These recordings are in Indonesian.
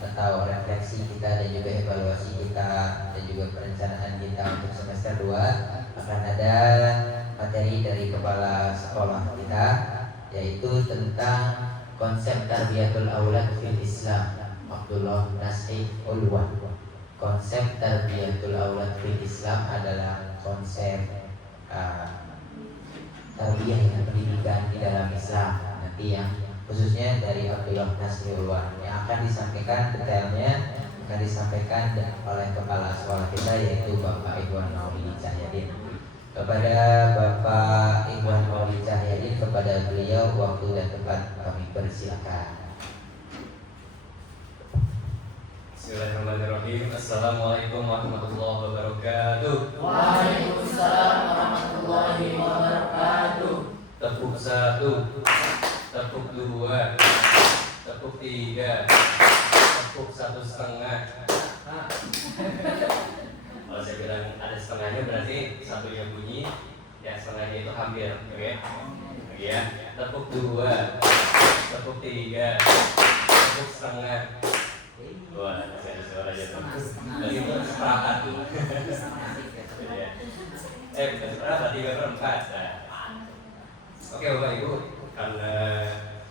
atau refleksi kita dan juga evaluasi kita dan juga perencanaan kita untuk semester 2 akan ada materi dari kepala sekolah kita, yaitu tentang konsep tarbiyatul aulad fil Islam, Abdullah Nasih Ulwan. Konsep tarbiyatul aulad fil Islam adalah konsep tarbiyah dan pendidikan di dalam Islam. Nanti yang khususnya dari Abdullah Nasih Ulwan yang akan disampaikan detailnya akan disampaikan oleh kepala sekolah kita, yaitu Bapak Iwan Maulidi Cahyadin. Kepada Bapak Iwan Maulidi Cahyadin, kepada beliau waktu dan tempat kami persilakan. Bismillahirrahmanirrahim. Assalamualaikum warahmatullahi wabarakatuh. Waalaikumsalam warahmatullahi wabarakatuh. Tepuk 1, tepuk 2, tepuk 3, tepuk 1,5. Kalau saya bilang ada setengahnya berarti satunya bunyi, yang setengahnya itu hampir, oke? Ya, tepuk 2, tepuk 3, tepuk 1,5. Wah, saya suara aja tuh. Jadi itu seperempat tuh. Bukan seperempat, 3/4. Oke Bapak Ibu, karena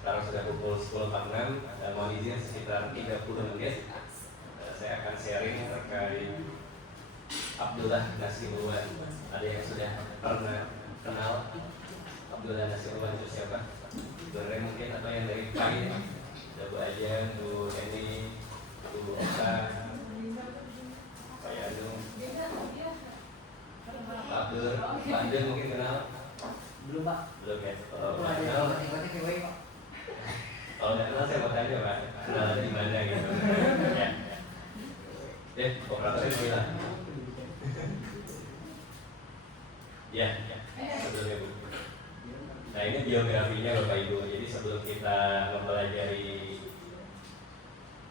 sekarang sudah pukul 10.46, mohon izin sekitar 30 menit saya akan sharing terkait Abdullah Nasih Ulwan. Ada yang sudah pernah kenal Abdullah Nasih Ulwan itu siapa? Boleh mungkin, atau yang dari Kain, Bu Ajan, Bu Eni, Bu Oka, Pak Yanu, Pak Abdur, Pak Abdur mungkin kenal? Belum Pak. Belum ya? Kalau nggak kenal, kalau nggak kenal saya mau tanya Pak, kenal di mana gitu? Ya, operatornya bilang. Ya, sebelumnya Bu. Nah ini biografinya Bapak Ibu. Jadi sebelum kita mempelajari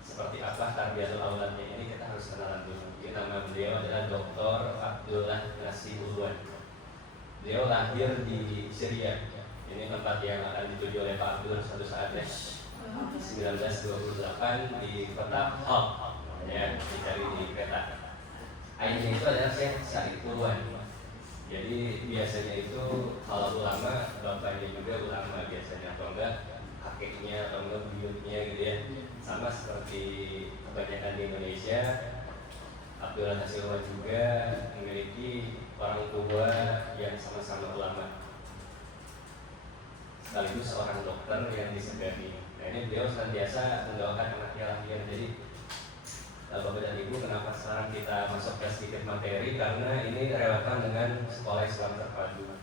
seperti apa tarbiyatul auladnya ini, kita harus kenalan dulu. Nama beliau adalah Dr. Abdullah Nasih Ulwan. Beliau lahir di Syria. Ini tempat yang akan dituju oleh Pak Abdul suatu saat ya. 1928 di kota Hal. Ya, dicari di peta. Ayahnya itu adalah Syekh Said Ulwan. Jadi biasanya itu kalau ulama, bapaknya juga ulama biasanya, atau enggak kakeknya atau enggak buyutnya gitu ya. Sama seperti kebanyakan di Indonesia, Abdullah Nasih Ulwan juga memiliki orang tua yang sama-sama ulama, sekaligus seorang dokter yang disegani. Nah ini beliau senantiasa mendoakan anaknya lahir. Jadi Bapak dan Ibu, kenapa sekarang kita masuk ke sedikit materi? Karena ini relevan dengan sekolah Islam terpadu.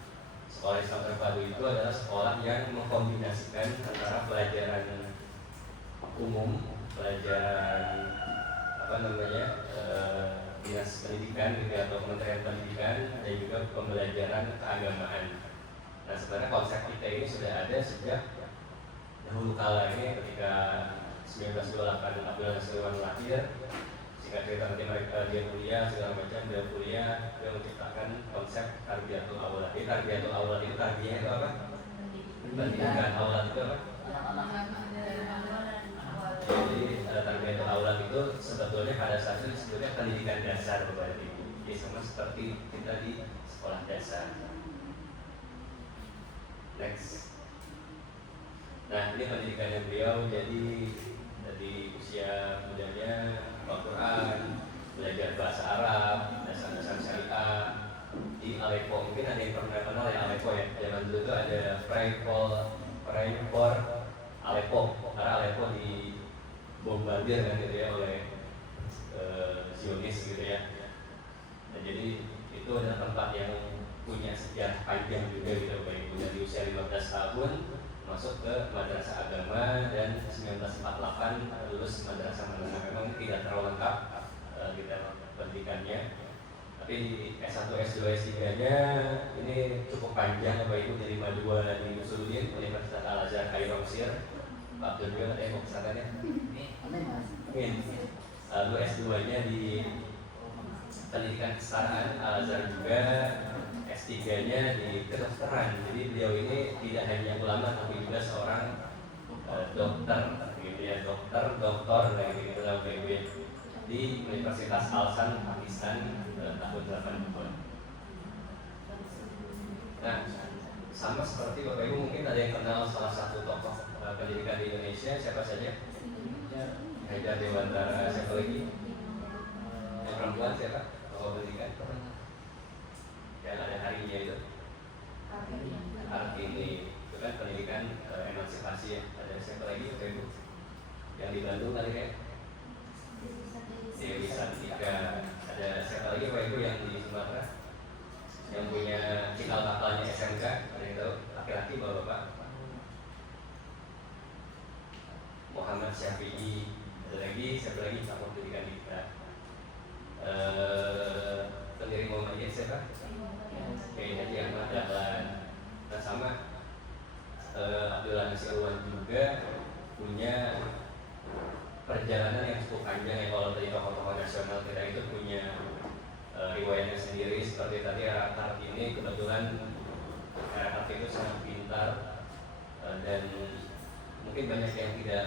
Sekolah Islam terpadu itu adalah sekolah yang mengkombinasikan antara pelajaran umum, pelajaran dinas pendidikan gitu, atau Kementerian Pendidikan, dan juga pembelajaran keagamaan. Nah sebenarnya konsep kita ini sudah ada sejak dahulu kala ini, ketika 1928 Abdullah Nasih Ulwan lahir. Singkat cerita nanti mereka dia kuliah segala macam, dia kuliah, dia menciptakan konsep tarbiyatul aulad. Jadi tarbiyatul aulad itu tarbiyah itu apa? Pendidikan. Aulad itu apa? Jadi tarbiyatul aulad itu sebetulnya pada saat itu disebutnya pendidikan dasar berarti. Jadi sama seperti kita di sekolah dasar. Next. Nah ini pendidikannya beliau. Jadi dari usia mudanya Al-Quran, belajar bahasa Arab, dasar-dasar syariah di Aleppo. Mungkin ada yang pernah kenal ya Aleppo ya. Zaman dulu itu ada Freipor Aleppo, karena Aleppo dibombardir kan gitu ya oleh Zionis gitu ya. Nah, jadi itu adalah tempat yang punya sejarah panjang juga gitu, baik dari usia 15 tahun masuk ke madrasah agama, dan 1948 lulus madrasah menengah. Memang tidak terlalu lengkap kita pendidikannya, tapi di S1, S2, S3 nya ini cukup panjang Bapak Ibu. Dari Madua di Usuluddin, Universitas Al-Azhar Kairo Mesir. Pak Abdul juga ada yang mau kesana ya? Amin. Lalu S2 nya di pendidikan kesetaraan Al-Azhar juga, S3-nya di kedokteran. Jadi beliau ini tidak hanya ulama tapi juga seorang dokter gitu ya, doktor kayak gitu lah Bapak Ibu ya, di Universitas Al-San Pakistan tahun 80-an. Nah, sama seperti Bapak Ibu mungkin ada yang kenal salah satu tokoh pendidikan di Indonesia, siapa saja? Haidar Dewantara. Siapa lagi? Yang perempuan siapa? Tokoh pendidikan? Yang ada harinya itu. Kartini. Itu kan pendidikan emansipasi ya. Ada siapa lagi Bapak Ibu? Yang di Bandung kali ya? Dewi Sartika. Ada siapa lagi Bapak Ibu yang di Sumatera? Yang punya cikal bakalnya SMK, ada yang tahu? Laki-laki bapak-bapak. Muhammad Syafi'i. Ada lagi, siapa lagi tokoh pendidikan kita? Pendiri Muhammadiyah siapa? Kiai Haji Ahmad Dahlan. Dan sama Abdullah Nasirwan juga punya perjalanan yang cukup panjang ya. Kalau dari tokoh-tokoh nasional kita itu punya riwayatnya sendiri. Seperti tadi Arakat ini kebetulan Arakat itu sangat pintar dan mungkin banyak yang tidak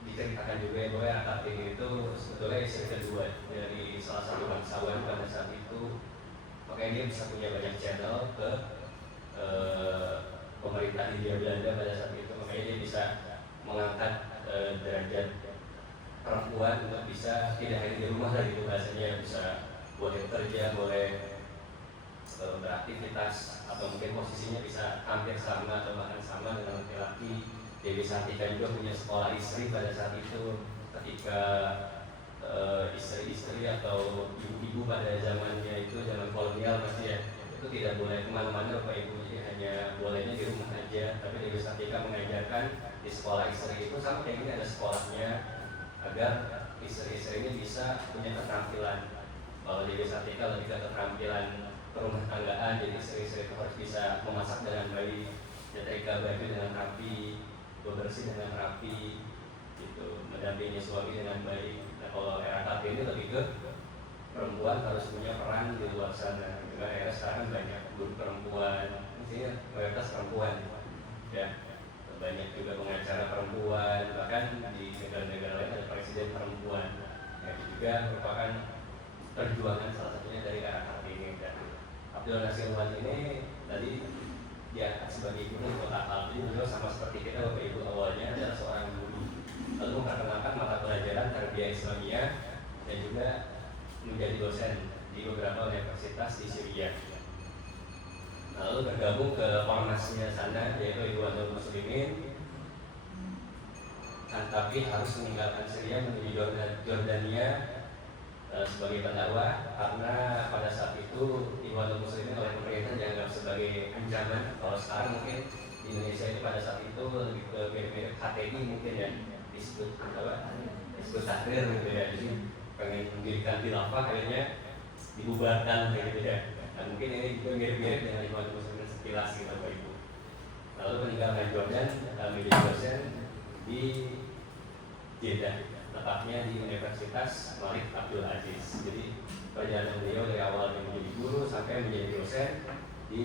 diceritakan juga bahwa Arakat ini itu sebetulnya istri kedua dari salah satu bangsawan pada saat itu. Makanya dia bisa punya banyak channel ke pemerintah Hindia Belanda pada saat itu. Makanya dia bisa mengangkat derajat perempuan untuk bisa tidak hanya di rumah lah gitu bahasanya, bisa boleh kerja, boleh beraktivitas, atau mungkin posisinya bisa hampir sama atau bahkan sama dengan laki-laki. Dewi Sartika juga punya sekolah istri pada saat itu, ketika istri-istri atau ibu-ibu pada zamannya itu, zaman kolonial masih ya, itu tidak boleh kemana-mana Bapak Ibu, jadi hanya bolehnya di rumah aja. Tapi Dewi Sartika mengajarkan di sekolah istri itu sama kayak gini, ada sekolahnya agar istri-istri ini bisa punya keterampilan. Kalau Dewi Sartika lebih ke keterampilan perumah tanggaan, jadi istri-istri itu harus bisa memasak dengan baik, nyetrika baju dengan rapi, bebersih dengan rapi, gitu, mendampingi suami dengan baik. Nah, kalau era KP ini lebih ke perempuan harus punya peran di luar sana. Juga era sekarang banyak guru perempuan, mestinya mayoritas perempuan, ya. Banyak juga pengacara perempuan, bahkan di negara-negara lain ada presiden perempuan. Yang juga merupakan perjuangan salah satunya dari era Kartini. Dan Abdul Nasirwan ini tadi dia sebagai guru kota Kalti, beliau sama seperti kita Bapak Ibu awalnya adalah seorang guru, lalu memperkenalkan mata pelajaran tarbiyah Islamiyah dan juga menjadi dosen di beberapa universitas di Syria. Lalu bergabung ke ormasnya sana, yaitu Ikhwanul Muslimin, tapi harus meninggalkan Syria menuju Jordania sebagai pendakwah, karena pada saat itu Ikhwanul Muslimin oleh pemerintah dianggap sebagai ancaman. Kalau sekarang mungkin di Indonesia itu pada saat itu lebih ke mirip-mirip HTI mungkin ya, disebut apa? Disebut takdir gitu ya. Jadi pengen mendirikan khilafah akhirnya dibubarkan kayak gitu ya. Dan mungkin ini juga mirip-mirip dengan Ikhwanul Muslimin sekilas gitu Bapak Ibu. Lalu meninggalkan Jordan menjadi dosen di Jeddah, tepatnya di Universitas Malik Abdul Aziz. Jadi perjalanan beliau dari awalnya menjadi guru sampai menjadi dosen di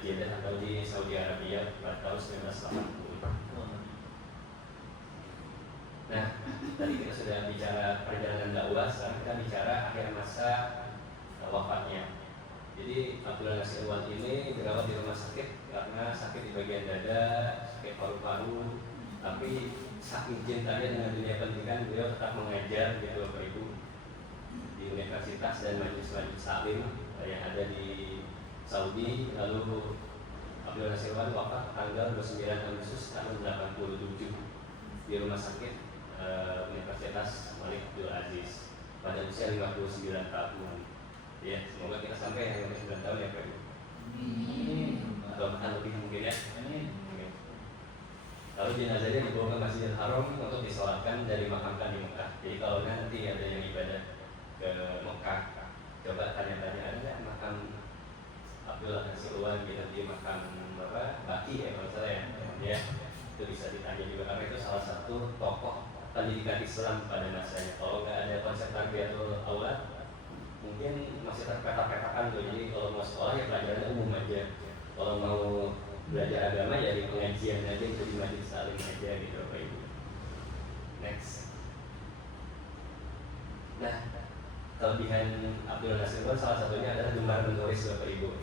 Jeddah atau di Saudi Arabia pada tahun 1980. Nah, tadi kita sudah bicara perjalanan dakwah, sekarang kita bicara akhir masa wafatnya. Jadi Abdullah Nasirwan ini dirawat di rumah sakit karena sakit di bagian dada, sakit paru-paru, tapi saking cintanya dengan dunia pendidikan, beliau tetap mengajar gitu Bapak Ibu di universitas dan majelis-majelis taklim yang ada di Saudi. Lalu Abdullah Nasirwan wafat tanggal 29 Agustus tahun 87 di rumah sakit Universitas Malik Abdul Aziz pada usia 59 tahun. Ya, semoga kita sampai yang 59 tahun ya Pak Ibu. Atau bahkan lebih mungkin ya. Lalu jenazahnya dibawa ke Masjidil Haram untuk disolatkan dan dimakamkan di Mekah. Jadi kalau nanti ada yang ibadah ke Mekah, coba tanya-tanya ada nggak makam Abdullah Nasirwan gitu di makam Baki ya kalau salah ya. Itu bisa ditanya juga karena itu salah satu tokoh pendidikan Islam pada masanya. Kalau nggak ada konsep tarbiyatul aulad, mungkin masih terpetak-petakan tuh. Jadi kalau mau sekolah ya pelajarannya umum aja. Kalau mau belajar agama ya di pengajian aja, itu di majelis taklim aja gitu Bapak Ibu. Next. Nah, kelebihan Abdul Nasir pun salah satunya adalah gemar menulis Bapak Ibu.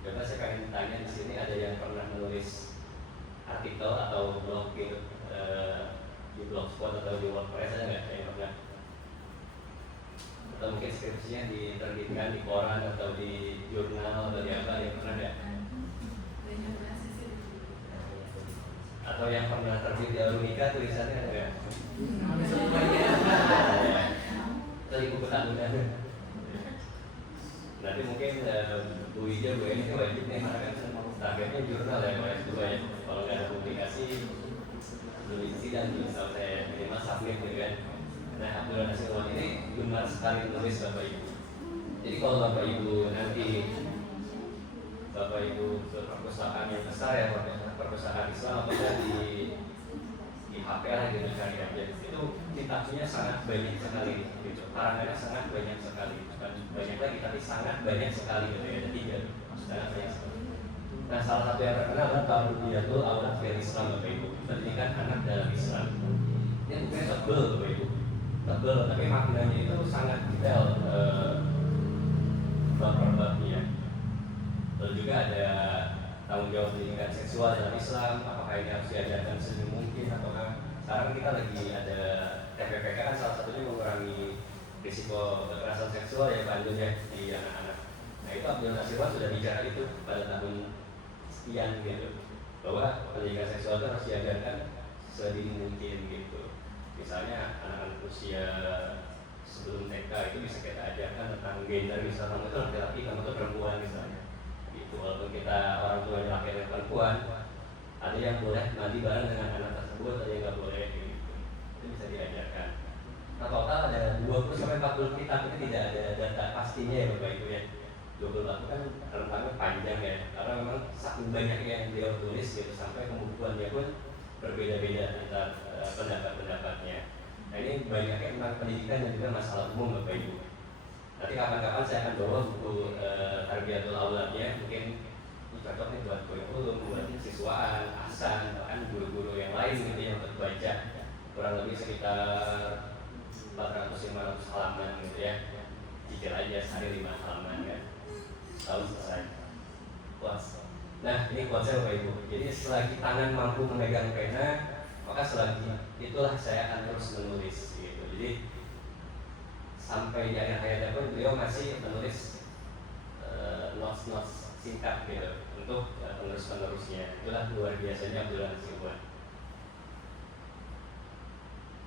Coba saya pengen tanya di sini, ada yang pernah menulis artikel atau blog gitu, di Blogspot atau di WordPress, ada nggak yang pernah? Atau mungkin skripsinya diterbitkan di koran atau di jurnal atau di apa, yang pernah nggak? Atau yang pernah terbit di Alunika tulisannya ada nggak? Atau di buku tahunan? Nanti mungkin Bu Ija, Bu Eni wajib nih, karena kan targetnya jurnal ya, ya. Kalau nggak ada publikasi, tulis dan misal saya minimal submit gitu kan. Nah, Abdul Nasir ini gemar sekali menulis Bapak Ibu. Jadi kalau Bapak Ibu nanti Bapak Ibu ke perpustakaan yang besar ya, perpustakaan Islam apakah di HP lah gitu cari aja, itu kitabnya sangat banyak sekali gitu, karangannya sangat banyak sekali, bukan banyak lagi tapi sangat banyak sekali gitu ya, ada 3 sangat banyak sekali. Nah, salah satu yang terkenal adalah Tarbiyatul Aulad fil Islam Bapak Ibu, pendidikan anak dalam Islam. Ini bukannya tebel Bapak Ibu, tebel tapi maknanya itu sangat detail, bab-babnya. Lalu juga ada tanggung jawab pendidikan seksual dalam Islam, apakah ini harus diajarkan sedini mungkin ataukah sekarang kita lagi ada TPPK kan salah satunya mengurangi risiko kekerasan seksual ya Pak Anjun ya di anak-anak. Nah, itu Abdul Nasir sudah bicara itu pada tahun sekian gitu, bahwa pendidikan seksual itu harus diajarkan sedini mungkin gitu. Misalnya anak-anak usia sebelum TK itu bisa kita ajarkan tentang gender, misalnya kamu itu laki-laki, kamu itu perempuan misalnya. Walaupun kita orang tuanya laki-laki dan perempuan, ada yang boleh mandi bareng dengan anak tersebut, ada yang nggak boleh gitu. Itu bisa diajarkan. Nah, total ada 20-40 kitab, itu tidak ada data pastinya ya Bapak Ibu ya. 24 kan rentangnya panjang ya, karena memang saking banyaknya yang dia tulis gitu, sampai pembukuannya pun berbeda-beda antara pendapat-pendapatnya. Nah, ini banyaknya tentang pendidikan dan juga masalah umum Bapak Ibu. Nanti kapan-kapan saya akan bawa buku Tarbiyatul Auladnya, mungkin ini cocok nih buat kurikulum, buat siswaan, asan, bahkan guru-guru yang lain gitu ya untuk baca. Kurang lebih sekitar 400-500 halaman gitu ya. Cicil aja sehari 5 halaman kan, tahun selesai. Puas. Nah, ini kuasa Bapak Ibu. Jadi selagi tangan mampu memegang pena, maka selagi itulah saya akan terus menulis gitu. Jadi sampai di akhir hayatnya pun beliau masih menulis notes-notes singkat gitu untuk penerus-penerusnya. Itulah luar biasanya Abdul Nasir.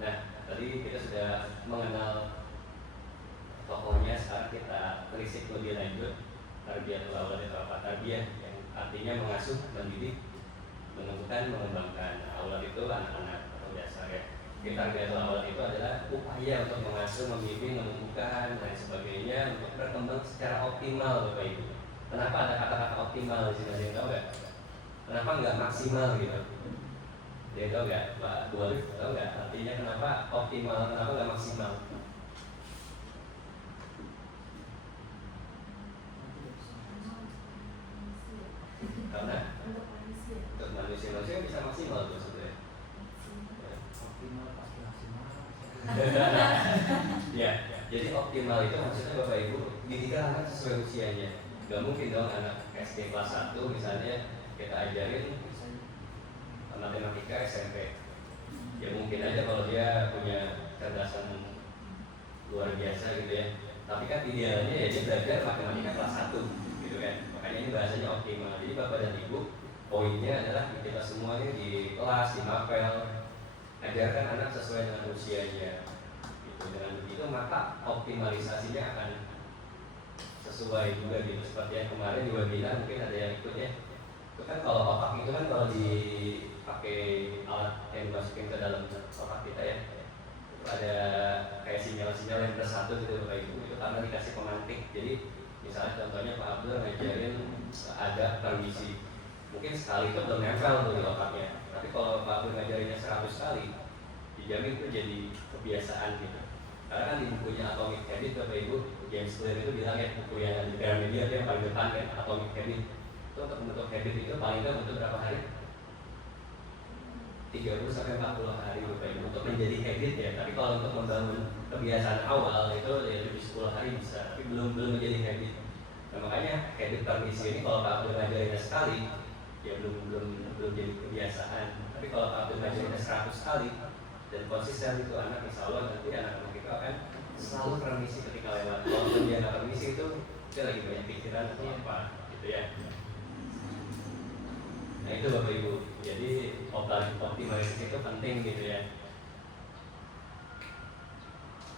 Nah, tadi kita sudah mengenal tokohnya, sekarang kita telisik lebih lanjut. Tarbiyatul Aulad itu apa? Tarbiyah yang artinya mengasuh, mendidik, menentukan, mengembangkan. Aulad itu anak-anak atau dasar ya. Tarbiyatul Aulad itu adalah upaya untuk mengasuh, membimbing, menumbuhkan dan sebagainya untuk berkembang secara optimal Bapak Ibu. Kenapa ada kata-kata optimal di sini? Ada yang tahu nggak? Kenapa nggak maksimal gitu? Ada yang tahu nggak? Pak Buat tahu nggak? Artinya kenapa optimal? Kenapa nggak maksimal? Karena untuk manusia bisa maksimal tuh sebenarnya. Optimal pasti maksimal. Ya, jadi optimal itu maksudnya Bapak Ibu dididik anak sesuai usianya. Gak mungkin dong anak SD kelas 1 misalnya kita ajarin matematika SMP. Ya mungkin aja kalau dia punya kecerdasan luar biasa gitu ya. Tapi kan idealnya ya dia belajar matematika kelas 1 gitu kan. Makanya ini bahasanya optimal. Jadi Bapak dan Ibu, poinnya adalah kita semuanya di kelas, di mapel, ajarkan anak sesuai dengan usianya. Gitu. Dengan begitu maka optimalisasinya akan sesuai juga gitu. Seperti yang kemarin di webinar mungkin ada yang ikut ya. Itu kan kalau otak itu kan kalau dipakai alat yang dimasukin ke dalam otak kita ya, itu ada kayak sinyal-sinyal yang bersatu gitu Bapak Ibu. Itu karena dikasih pemantik. Jadi misalnya contohnya Pak Abdul ngajarin ada permisi, mungkin sekali itu belum nempel tuh di otaknya. Tapi kalau Pak Abdul ngajarinnya 100 kali, dijamin itu jadi kebiasaan gitu. Karena kan di bukunya Atomic Habit Bapak Ibu, James Clear itu bilang ya, buku yang ada di Gramedia itu yang paling depan kan, Atomic Habit. Itu untuk membentuk habit itu paling nggak butuh berapa hari? 30 sampai 40 hari Bapak Ibu untuk menjadi habit ya. Tapi kalau untuk membangun kebiasaan awal itu ya lebih 10 hari bisa, tapi belum menjadi habit. Nah, makanya habit permisi ini kalau Pak Abdul ngajarinnya sekali ya belum jadi kebiasaan. Tapi kalau Pak Abdul ngajarinnya 100 kali dan konsisten itu anak insya Allah nanti anak-anak kita akan selalu permisi ketika lewat. Walaupun dia nggak permisi itu dia lagi banyak pikiran atau apa gitu ya. Nah itu Bapak Ibu, jadi optimalisasi itu penting gitu ya.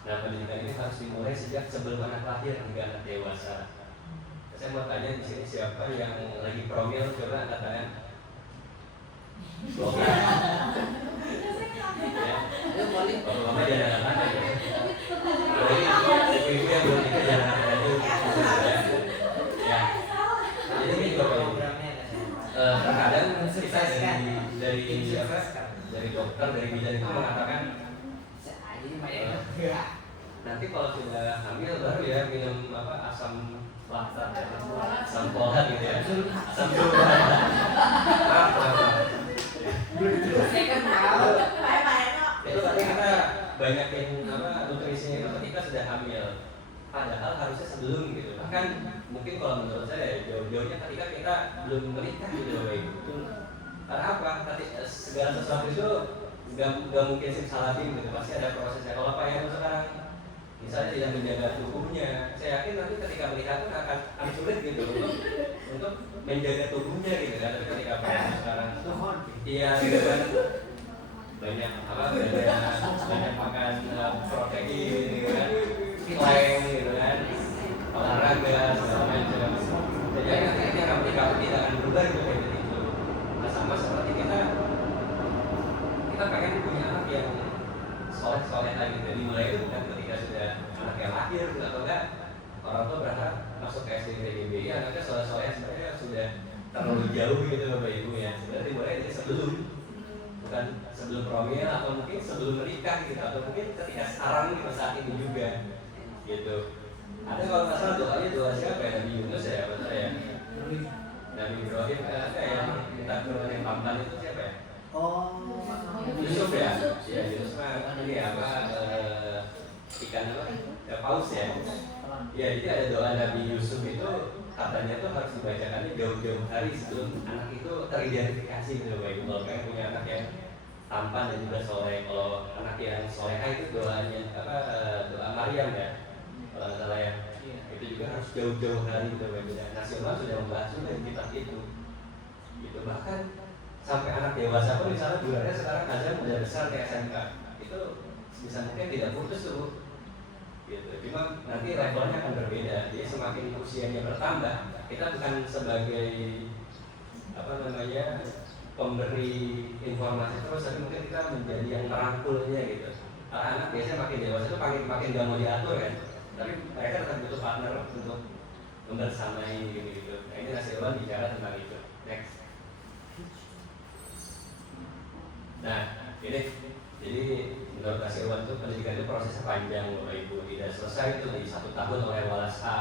Nah pendidikan ini harus dimulai sejak sebelum anak lahir hingga anak dewasa. Saya mau tanya di sini siapa yang lagi promil, coba angkat tangan. Ya, bapak-bapak jangan angkat tangan ya. Ibu-ibu yang belum nikah jangan angkat tangan dulu. Ya, jadi ini Bapak Ibu. Terkadang kita dari dokter dari bidan itu mengatakan nanti kalau sudah hamil baru ya minum asam laktat ya, asam folat gitu ya, asam sulfat. Saya kan tahu. Itu berarti kita banyakin nutrisinya itu ketika sudah hamil. Padahal harusnya sebelum gitu. Bahkan mungkin kalau menurut saya jauh-jauhnya ketika kita belum menikah gitu Bapak Ibu. Karena apa? Segala sesuatu itu nggak mungkin simsalabim gitu. Pasti ada prosesnya. Kalau Pak Heru sekarang misalnya tidak menjaga tubuhnya, saya yakin nanti ketika menikah pun akan sulit gitu untuk menjaga tubuhnya gitu kan. Tapi ketika Pak Heru sekarang iya gitu kan banyak makan protein gitu kan. Klaim gitu kan, olahraga segala macam. Jadi nanti ketika menikah tidak akan berubah gitu kayak gitu. Nah sama seperti kita pengen punya anak yang soleh lagi. Jadi mulai itu bukan ketika sudah anak yang lahir atau enggak orang tua berharap masuk ke SD PGBI anaknya soleh sebenarnya sudah terlalu jauh gitu Bapak Ibu ya. Sebenarnya dimulai dari sebelum, bukan sebelum promil atau mungkin sebelum menikah gitu atau mungkin ketika sekarang gitu saat ini juga. Gitu. Ada kalau nggak salah doa siapa ya, Nabi Yunus ya, betul ya? Nabi Ibrahim ada yang minta turun yang Pampan itu siapa ya? Yusuf ya? Ya Yusuf ini apa? Ikan apa? Ya, paus ya? Ya jadi ada doa Nabi Yusuf itu katanya tuh harus dibacakannya jauh-jauh hari sebelum anak itu teridentifikasi gitu Bapak Ibu. Kalau pengen punya anak yang tampan dan juga soleh, kalau anak yang soleha itu doanya doa Maryam ya. Kalau nggak salah ya, itu juga harus jauh-jauh hari gitu. Nasional sudah membahas juga di kitab itu. Gitu bahkan sampai anak dewasa pun misalnya bulannya sekarang azan udah besar kayak SMK, itu bisa mungkin tidak putus tuh. Gitu. Cuma nanti levelnya akan berbeda. Jadi semakin usianya bertambah, kita bukan sebagai pemberi informasi terus, tapi mungkin kita menjadi yang merangkulnya gitu. Karena anak biasanya makin dewasa itu makin gak mau diatur kan. Tapi mereka tetap butuh partner untuk membersamai gitu. Nah ini Nasirwan bicara tentang itu. Next. Nah ini jadi menurut Nasirwan itu pendidikan itu prosesnya panjang Bapak Ibu. Tidak selesai itu di 1 tahun oleh Walasha,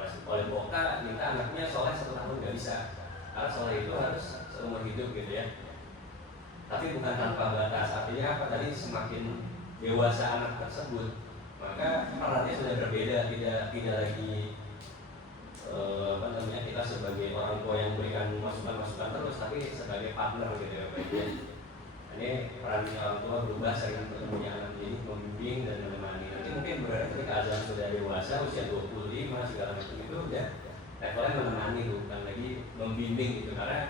oleh Boka minta anaknya soleh 1 tahun nggak bisa. Karena soleh itu harus seumur hidup gitu ya. Tapi bukan tanpa batas. Artinya apa? Tadi semakin dewasa anak tersebut, maka perannya sudah berbeda. Tidak lagi kita sebagai orang tua yang memberikan masukan-masukan terus, tapi sebagai partner gitu ya Pak. Ini peran orang tua berubah sering bertemunya anak ini, membimbing dan menemani. Nanti mungkin berarti ketika azan sudah dewasa, usia 25 segala macam itu udah levelnya menemani, bukan lagi membimbing gitu. Karena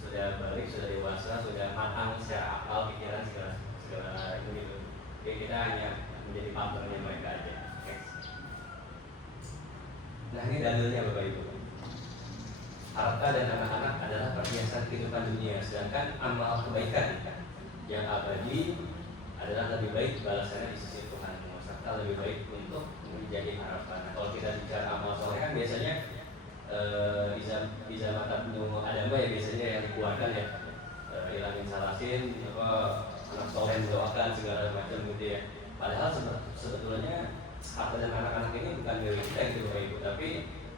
sudah balik, sudah dewasa, sudah matang secara akal, pikiran segala itu gitu. Jadi kita hanya menjadi partnernya mereka aja. Nah ini dalilnya Bapak Ibu. Harta dan anak-anak adalah perhiasan kehidupan dunia, sedangkan amal kebaikan yang abadi adalah lebih baik balasannya di sisi Tuhan, serta lebih baik untuk menjadi harapan. Nah, kalau kita bicara amal soleh kan biasanya bisa mata penuh adama ya biasanya yang dikeluarkan ya, hilangin salasin, anak soleh mendoakan segala macam gitu ya. Padahal sebetulnya harta dan anak-anak ini bukan milik kita gitu Bapak Ibu, tapi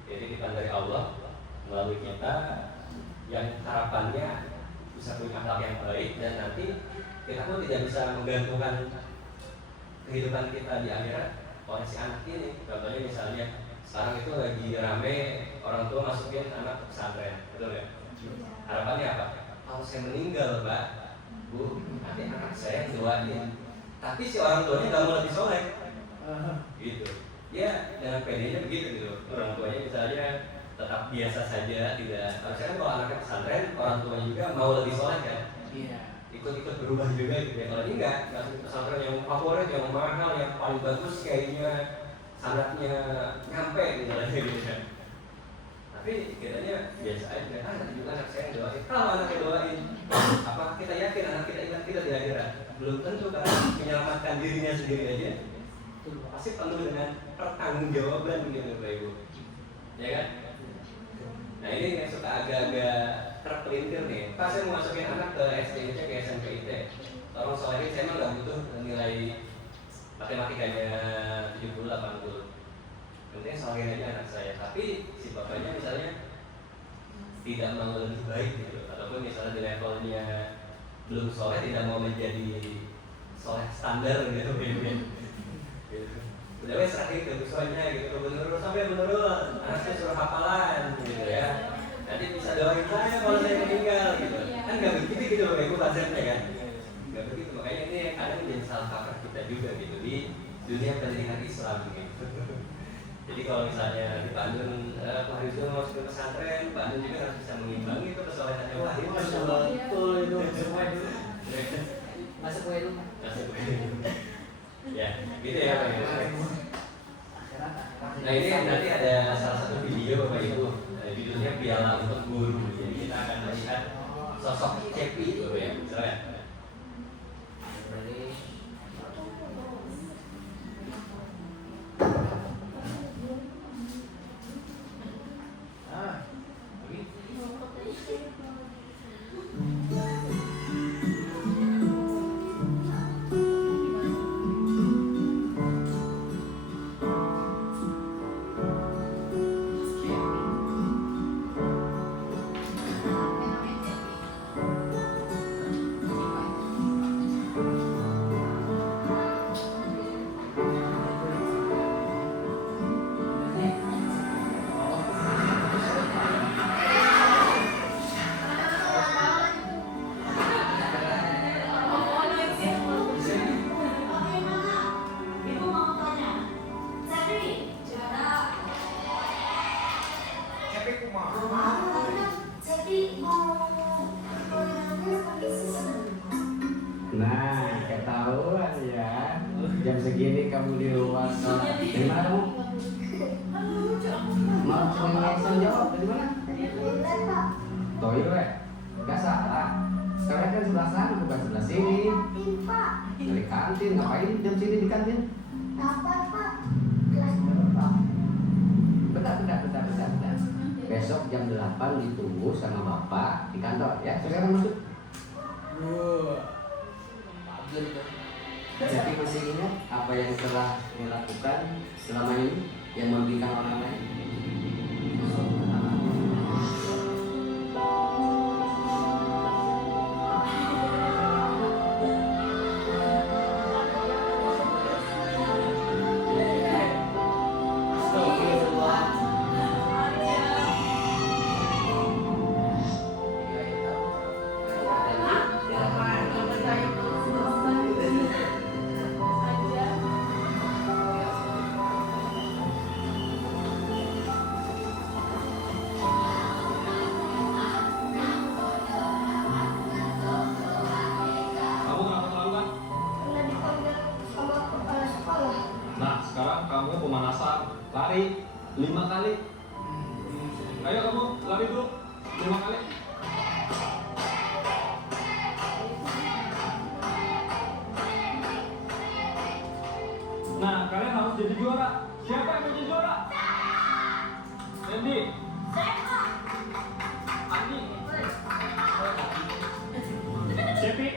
titipan dari Allah melalui kita yang harapannya bisa punya akhlak yang baik, dan nanti kita pun tidak bisa menggantungkan kehidupan kita di akhirat oleh si anak ini. Contohnya misalnya sekarang itu lagi rame orang tua masukin anak ke pesantren, betul ya? Harapannya apa? Kalau saya meninggal, Pak, Bu, nanti anak saya yang doain. Tapi si orang tuanya nggak mau lebih soleh, gitu. Ya dengan pedenya begitu gitu. Orang tuanya misalnya tetap biasa saja, tidak. Harusnya kan kalau anaknya pesantren, orang tuanya juga mau lebih soleh kan? Iya. Ikut-ikut berubah juga gitu ya. Kalau ini nggak pesantren yang favorit, yang mahal, yang paling bagus kayaknya sanatnya nyampe misalnya gitu kan. Tapi kitanya biasa aja, nanti juga anak saya yang doain. Kalau anaknya doain, apa kita yakin anak kita ingat kita di akhirat? Belum tentu, karena menyelamatkan dirinya sendiri aja pasti penuh dengan pertanggungjawaban gitu Bapak Ibu, ya kan? Nah ini yang suka agak-agak terpelintir nih. Pas saya mau masukin anak ke SDIT, ke SMPIT, tolong soalnya saya emang nggak butuh nilai matematikanya 70-80. Penting soalnya aja anak saya, tapi si bapaknya misalnya tidak mau lebih baik gitu, ataupun misalnya di levelnya belum soleh, tidak mau menjadi soleh standar gitu, udah wes serahin ke busuannya gitu, menurut sampai menurut anaknya suruh hafalan gitu ya, nanti bisa doain saya kalau saya meninggal gitu, kan nggak begitu gitu loh ibu konsepnya kan, nggak begitu. Makanya ini kadang menjadi salah kaprah kita juga gitu di dunia pendidikan Islam gitu. Jadi kalau misalnya di Bandung Pak Rizal mau ke pesantren, Bandung juga harus bisa mengimbangi itu kesolehannya. Wah itu betul itu semua itu masuk ke rumah. Ya, gitu ya Pak Ibu. Nah ini nanti ada salah satu video Bapak Ibu, judulnya Piala untuk Guru. Jadi kita akan melihat sosok Cepi Bapak Ibu. Silakan. Nah, ketahuan ya. Jam segini kamu di luar sholat. Dari mana kamu? Mau langsung jawab dari mana? Toilet. Gak salah. Toilet kan sebelah sana bukan sebelah sini. Dari kantin. Ngapain jam sini di kantin? Bentar. Besok jam 8 ditunggu sama bapak di kantor ya. Sekarang masuk. Jadi masih ingat apa yang telah dilakukan selama ini yang merugikan orang lain? Sekarang kamu pemanasan lari 5 kali. Ayo kamu lari dulu 5 kali. Nah, kalian harus jadi juara. Siapa yang mau jadi juara? Randy. Andi. Cepi.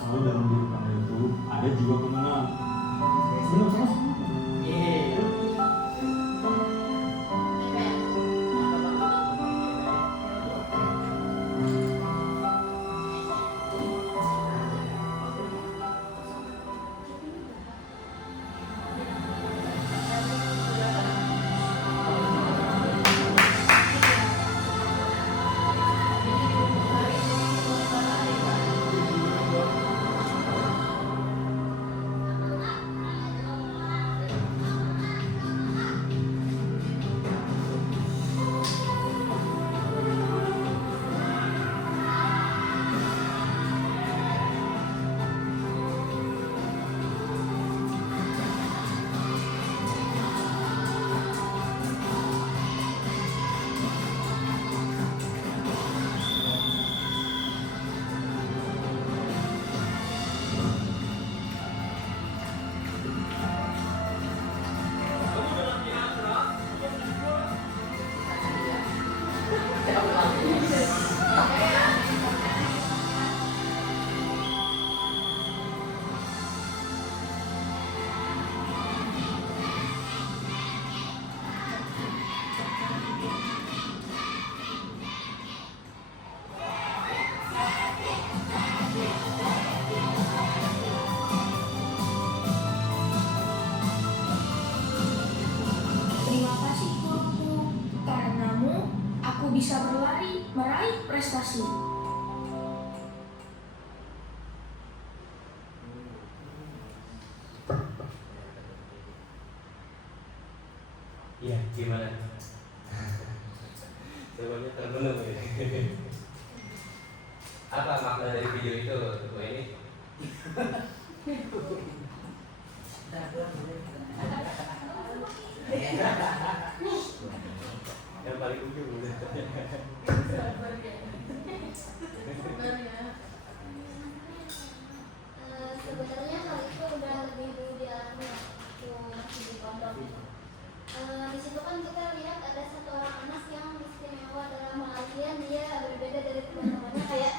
Kalau dalam diri kamu itu ada jiwa kemenangan. Benar, bisa berlari meraih prestasi. Iya, gimana? Jawabannya terbelum ya. Apa makna dari video itu, Bu ini? Yang paling ujung. Sebenarnya hal itu udah lebih dulu dialami waktu masih di pondok. Di situ kan kita lihat ada satu orang anak yang istimewa dalam hal artian dia berbeda dari teman-temannya kayak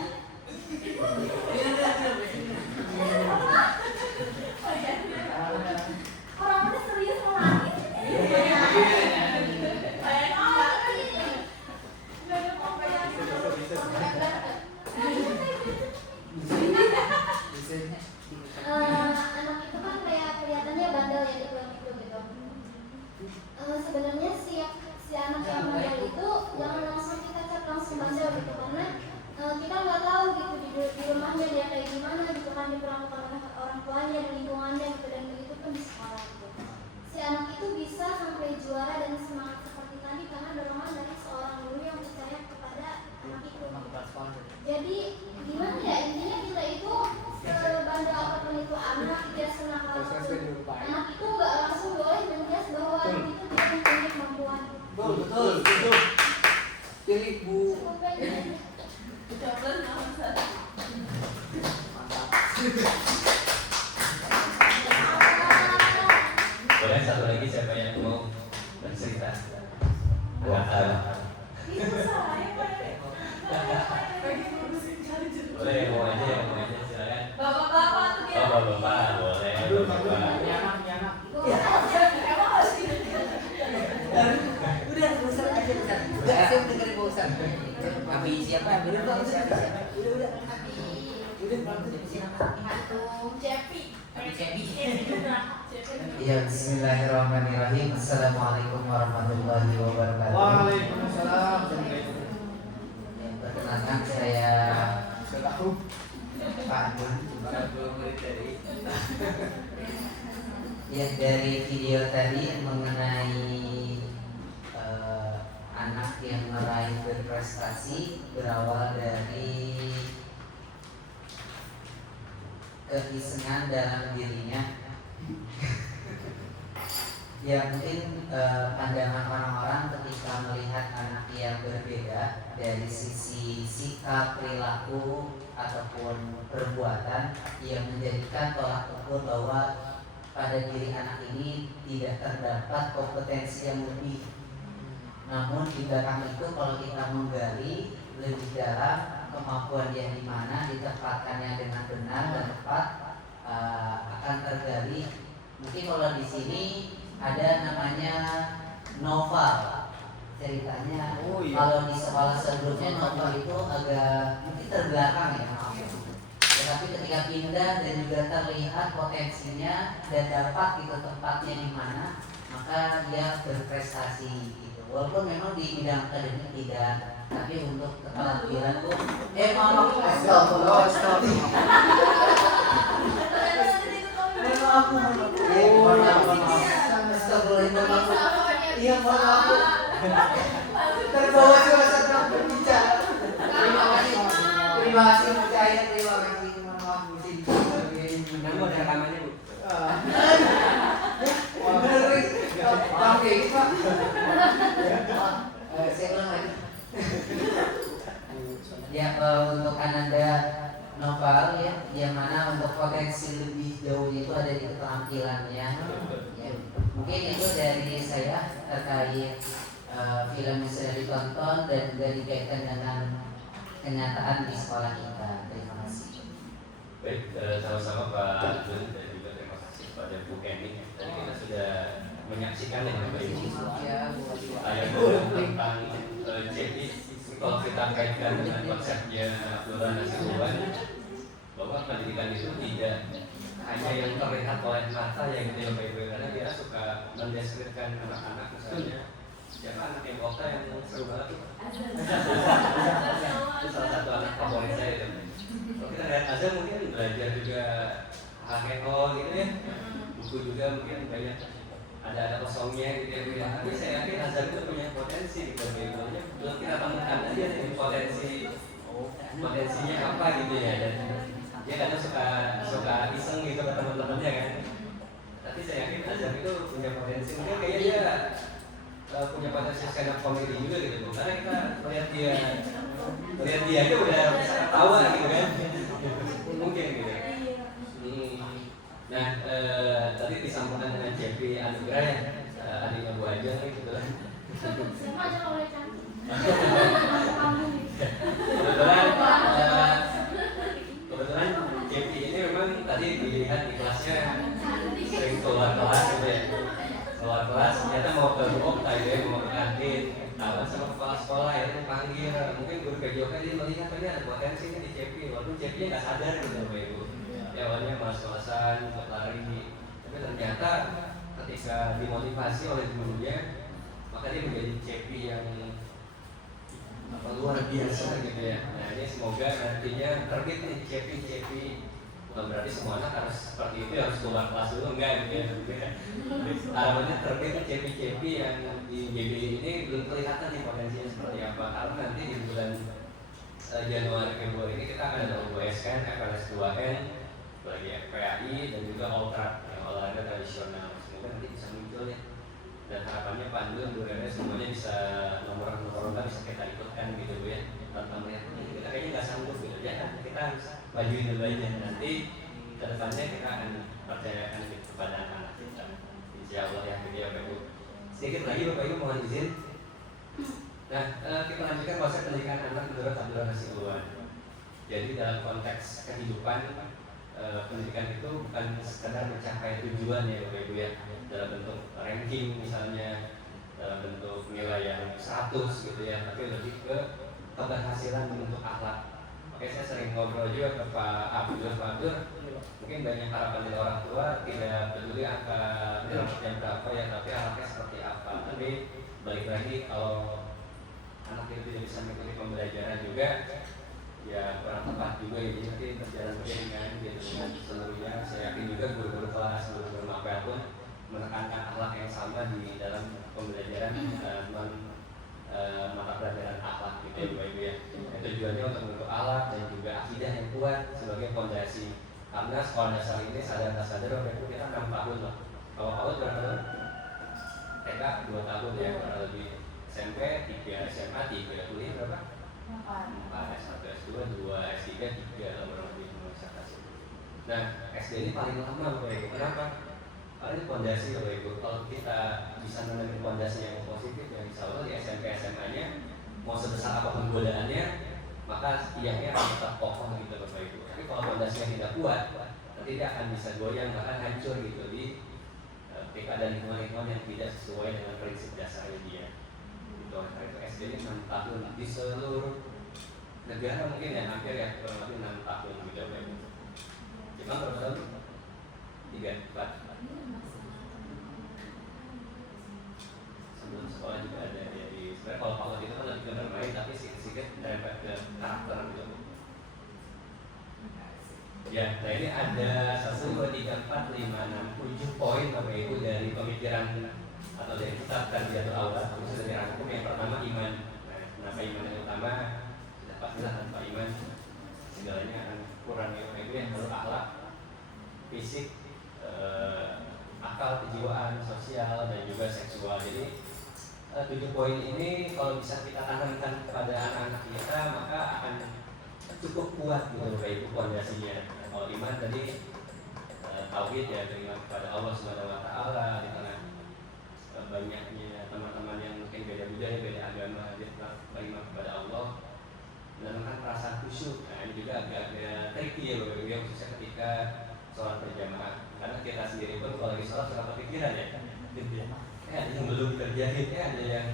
orang udah serius mau nangis. Anak itu kan kayak kelihatannya bandel ya di film itu gitu. Sebenarnya si anak yang bandel itu jangan langsung kita cap langsung bandel gitu karena kita nggak tahu gitu di rumahnya dia kayak gimana gitu kan diperlakukan oleh orang tuanya di lingkungannya gitu dan begitu pun di sekolah gitu. Si anak itu bisa sampai juara dan semangat seperti tadi karena dorongan dari seorang guru yang percaya kepada anak itu. Jadi gimana ya intinya kita itu sebandel apapun itu anak dia senakal apapun anak itu nggak langsung boleh menjudge bahwa anak itu tidak mempunyai kemampuan. Betul. Pilih Bu. Boleh satu lagi siapa yang mau bercerita? Boleh yang mau aja silakan. Bapak-bapak tuh dia. Oh, bapak boleh. Bapak. Udah bosan aja bosan. Udah saya dengerin bosan. Abi siapa? Udah siapa? Udah. Ya, bismillahirrahmanirrahim. Assalamualaikum warahmatullahi wabarakatuh. Waalaikumsalam. Perkenalkan saya Pak Gun. Ya, dari video tadi mengenai anak yang meraih berprestasi berawal dari keisengan dalam dirinya. Ya mungkin pandangan orang-orang ketika melihat anak yang berbeda dari sisi sikap, perilaku ataupun perbuatan yang menjadikan tolak ukur bahwa pada diri anak ini tidak terdapat kompetensi yang lebih. Namun di belakang itu kalau kita menggali lebih dalam kemampuan dia di mana ditempatkannya dengan benar dan tepat akan tergali. Mungkin kalau di sini ada namanya novel ceritanya. Kalau di sekolah sebelumnya novel itu agak mungkin terbelakang ya, maaf. Tetapi ketika pindah dan juga terlihat potensinya dan dapat gitu tempatnya di mana, maka dia berprestasi gitu. Walaupun memang di bidang akademik tidak, tapi untuk keterampilan tuh maaf. Iya, mohon maaf. Terbawa suasana berbicara. Terima kasih Bu Cahaya, terima kasih. Mohon maaf Bu Cindy. Namun ada rekamannya Bu. Oke, Pak. Saya ulang lagi. Ya, untuk Ananda Noval ya, yang mana untuk potensi lebih jauh itu ada di keterampilannya. Ya, mungkin itu dari saya terkait film yang sudah ditonton dan juga dikaitkan dengan kenyataan di sekolah kita. Terima kasih. Baik, sama-sama Pak Jun dan juga terima kasih kepada Bu Eni. Tadi kita sudah menyaksikan dengan baik tentang jadi kalau kita kaitkan dengan konsepnya Lurah Nasibuan, bahwa pendidikan itu tidak hanya yang terlihat oleh mata yang tidak baik-baik, karena dia suka mendeskripsikan anak-anak misalnya siapa anak yang Okta yang seru banget tuh? Itu salah satu anak favorit saya itu. Kalau kita lihat Azhar mungkin belajar juga hal gitu ya, buku juga mungkin banyak ada kosongnya gitu ya. Tapi saya yakin Azhar itu punya potensi gitu, bagaimana belum kita temukan aja nih potensinya apa gitu ya. Dan dia kadang suka iseng gitu ke teman-temannya kan. Tapi saya yakin Azhar itu punya potensi, mungkin kayaknya dia punya potensi stand up comedy juga gitu. Karena kita melihat dia aja udah bisa ketawa gitu kan. Mungkin gitu. Nah, tadi disambungkan dengan JP Anugrah ya, adiknya Bu Ajeng gitu kan. Siapa aja kalau cantik. Kebetulan JP ini memang tadi dilihat di kelasnya sering keluar kelas gitu ya. Keluar kelas ternyata mau ke Okta gitu ya, mau ke kantin. Tahu sama kepala sekolah ya, panggil. Mungkin guru PJOK dia melihat ini ada potensi di JP, walaupun JP-nya nggak sadar gitu Bapak Ibu. Ya awalnya malas-malasan, buat lari, tapi ternyata ketika dimotivasi oleh gurunya, maka dia menjadi CP yang luar biasa gitu ya. Nah ini semoga nantinya terbit nih CP, bukan berarti semua anak harus seperti itu, harus keluar kelas dulu, enggak gitu ya. Harapannya terbit CP yang di JBI ini belum kelihatan nih potensinya seperti apa, karena nanti di bulan Januari Februari ini kita akan ada USN, FLS 2N, lagi FPAI dan juga Ultra yang olahraga tradisional. Semoga nanti bisa muncul ya. Dan harapannya Pandu, Bu Rere semuanya bisa nomor bisa kita ikutkan gitu Bu ya. Tanpa melihat kita kayaknya nggak sanggup gitu ya. Kita harus majuin dulu aja. Nanti kedepannya kita akan percayakan gitu kepada anak-anak kita. Insya Allah ya gitu ya Bapak Ibu. Sedikit lagi Bapak Ibu mohon izin. Nah kita lanjutkan proses pendidikan anak menurut Abdullah Hasibuan. Jadi dalam konteks kehidupan pendidikan itu bukan sekedar mencapai tujuan ya Bapak Ibu ya, dalam bentuk ranking misalnya, dalam bentuk nilai yang 100 gitu ya, tapi lebih ke keberhasilan membentuk akhlak. Oke, saya sering ngobrol juga ke Pak Abdur, mungkin banyak harapan dari orang tua, tidak peduli angka yang berapa ya, tapi anaknya seperti apa. Tapi balik lagi kalau anak itu tidak bisa mengikuti pembelajaran juga, ya kurang tepat juga ya. Jadi nanti berjalan beriringan gitu dengan seluruhnya. Saya yakin juga guru-guru kelas, guru-guru mapel pun menekankan akhlak yang sama di dalam pembelajaran mata pelajaran akhlak gitu ya Bapak Ibu ya. Tujuannya untuk membentuk akhlak dan juga akidah yang kuat sebagai fondasi. Karena sekolah dasar ini sadar tak sadar Bapak Ibu kita 6 tahun loh. Kalau PAUD berapa tahun? TK 2 tahun ya kurang lebih. SMP 3, SMA 3, kuliah berapa? 4, S1, S2, 2, S3, 3 atau kurang lebih menurut. Nah, SD ini paling lama Bapak Ibu. Kenapa? Karena ini fondasi Bapak Ibu. Kalau kita bisa menemukan fondasi yang positif, yang insya Allah di SMP, SMA-nya mau sebesar apapun godaannya, maka tiangnya akan tetap kokoh gitu Bapak Ibu. Tapi kalau fondasinya tidak kuat, nanti dia akan bisa goyang, bahkan hancur gitu di TK dan lingkungan-lingkungan yang tidak sesuai dengan prinsip dasarnya dia. Karena itu SD ini 6 tahun di seluruh negara mungkin ya, hampir ya kurang lebih 6 tahun gitu Bapak Ibu. Jepang berapa tahun? 3, 4. Sebelum sekolah juga ada ya di sebenarnya kalau PAUD itu kan lebih ke bermain tapi sedikit merembet ke karakter gitu. Ya, nah ini ada 1, 2, 3, 4, 5, 6, 7 poin Bapak Ibu dari pemikiran atau dari kitab Tarbiyatul Aulad khusus dari rangkum. Yang pertama iman. Nah, kenapa iman yang utama? Sudah pastilah tanpa iman segalanya akan kurang ya Bapak Ibu ya. Lalu akhlak, fisik, akal, kejiwaan, sosial dan juga seksual. Jadi 7 poin ini kalau bisa kita tanamkan kepada anak-anak kita maka akan cukup kuat gitu Bapak Ibu fondasinya. Kalau iman tadi tauhid ya, beriman kepada Allah Subhanahu wa taala di tengah banyaknya teman-teman yang mungkin beda budaya, beda agama, dia tetap beriman kepada Allah, menanamkan perasaan khusyuk. Nah ini juga agak-agak tricky ya Bapak Ibu, khususnya ketika sholat berjamaah. Karena kita sendiri pun kalau lagi sholat suka kepikiran ya, ada yang belum terjadi, ada yang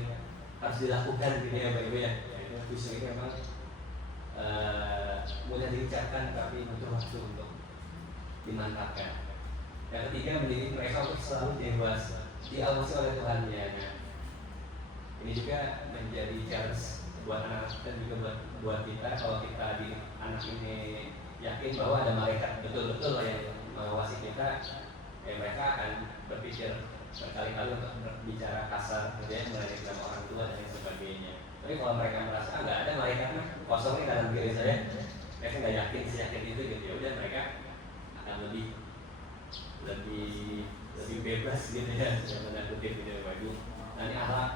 harus dilakukan gitu ya Bapak Ibu ya. Khusyuk ini memang mudah diucapkan tapi butuh waktu untuk dimantapkan. Yang ketiga, mendidik mereka untuk selalu dewasa, diawasi oleh Tuhannya. ini juga menjadi challenge buat anak dan juga buat kita. Kalau kita di anak ini yakin bahwa ada malaikat betul-betul yang mengawasi kita, ya mereka akan berpikir berkali-kali untuk berbicara kasar, kemudian meledek nama orang tua dan sebagainya. Tapi kalau mereka merasa nggak ada malaikat mah kosong nih dalam diri saya nggak yakin seyakin itu gitu, ya udah mereka akan lebih bebas gitu ya, dalam kutip gitu ya Bapak Ibu. Nah ini akhlak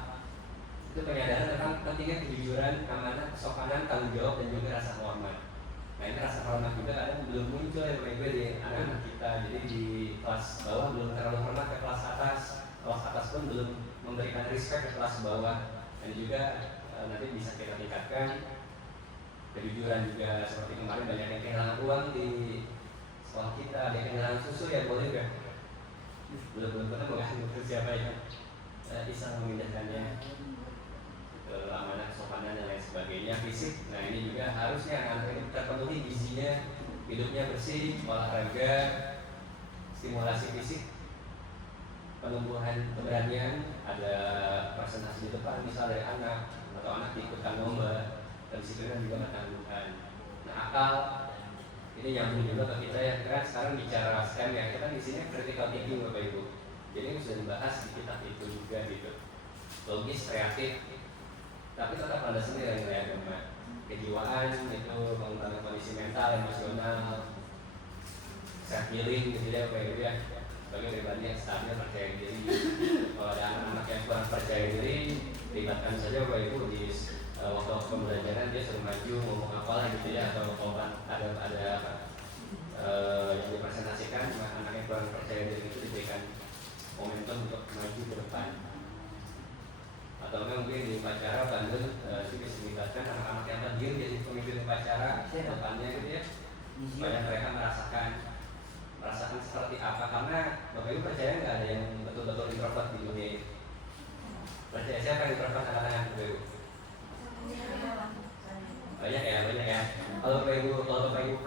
itu penyadaran tentang pentingnya kejujuran, keamanan, kesopanan, tanggung jawab dan juga rasa hormat. Nah ini rasa hormat juga kadang belum muncul ya Bapak Ibu di anak-anak kita. Jadi di kelas bawah belum terlalu hormat ke kelas atas pun belum memberikan respect ke kelas bawah. Dan juga nanti bisa kita tingkatkan kejujuran juga. Seperti kemarin banyak yang kehilangan uang di sekolah kita, ada yang kehilangan susu ya boleh ya. Belum pernah mengatur siapa yang bisa memindahkannya ke amanah, kesopanan dan lain sebagainya. Fisik, nah ini juga harusnya anak ini terpenuhi gizinya, hidupnya bersih, olahraga, stimulasi fisik, penumbuhan keberanian, ada presentasi di depan misal dari anak atau anak diikutkan lomba, kedisiplinan juga ketangguhan. Nah akal ini nyambung juga ke kita ya, karena sekarang bicara STEM ya, kita di sini critical thinking Bapak Ibu. Jadi ini sudah dibahas di kitab itu juga gitu. Logis, kreatif, tapi tetap ada sendiri nilai agama. Kejiwaan itu pengembangan kondisi mental, emosional, self healing gitu ya Bapak Ibu ya. Sebagai pribadi yang stabil, percaya diri. Kalau ada anak-anak yang kurang percaya diri, libatkan saja Bapak Ibu di waktu pembelajaran dia suruh maju ngomong apalah gitu ya, atau kalau ada yang dipresentasikan, anak yang kurang percaya diri itu diberikan momentum untuk maju ke depan. Atau mungkin di upacara bandel itu bisa dilibatkan anak-anak yang terdiam jadi pemimpin upacara depannya gitu ya, supaya mereka merasakan seperti apa. Karena Bapak Ibu percaya nggak ada yang betul-betul introvert di dunia ini? Percaya siapa yang introvert angkat-angkat Bapak Ibu? Banyak ya. Kalau Bapak Ibu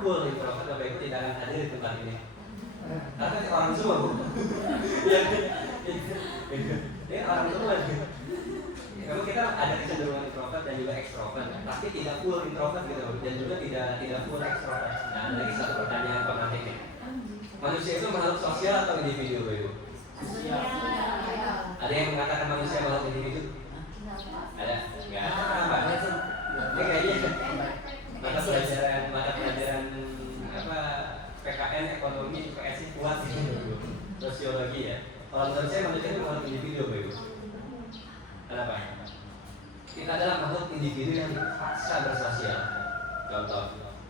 cool introvert, Bapak Ibu tidak akan hadir di tempat ini. Karena orang semua Bu. Ini orang semua. Memang kita ada kecenderungan introvert dan juga ekstrovert, tapi tidak full introvert gitu, dan juga tidak full ekstrovert. Nah, lagi satu pertanyaan pemantik nih. Manusia itu makhluk sosial atau individu, Ibu? Ada yang mengatakan manusia makhluk individu? Ada? Enggak. Kenapa? Ini kayaknya mata pelajaran apa PKN ekonomi PSI kuat gitu, sosiologi ya. Kalau menurut saya manusia itu makhluk individu, Ibu. Kenapa? Kita adalah makhluk individu yang dipaksa bersosial. Contoh,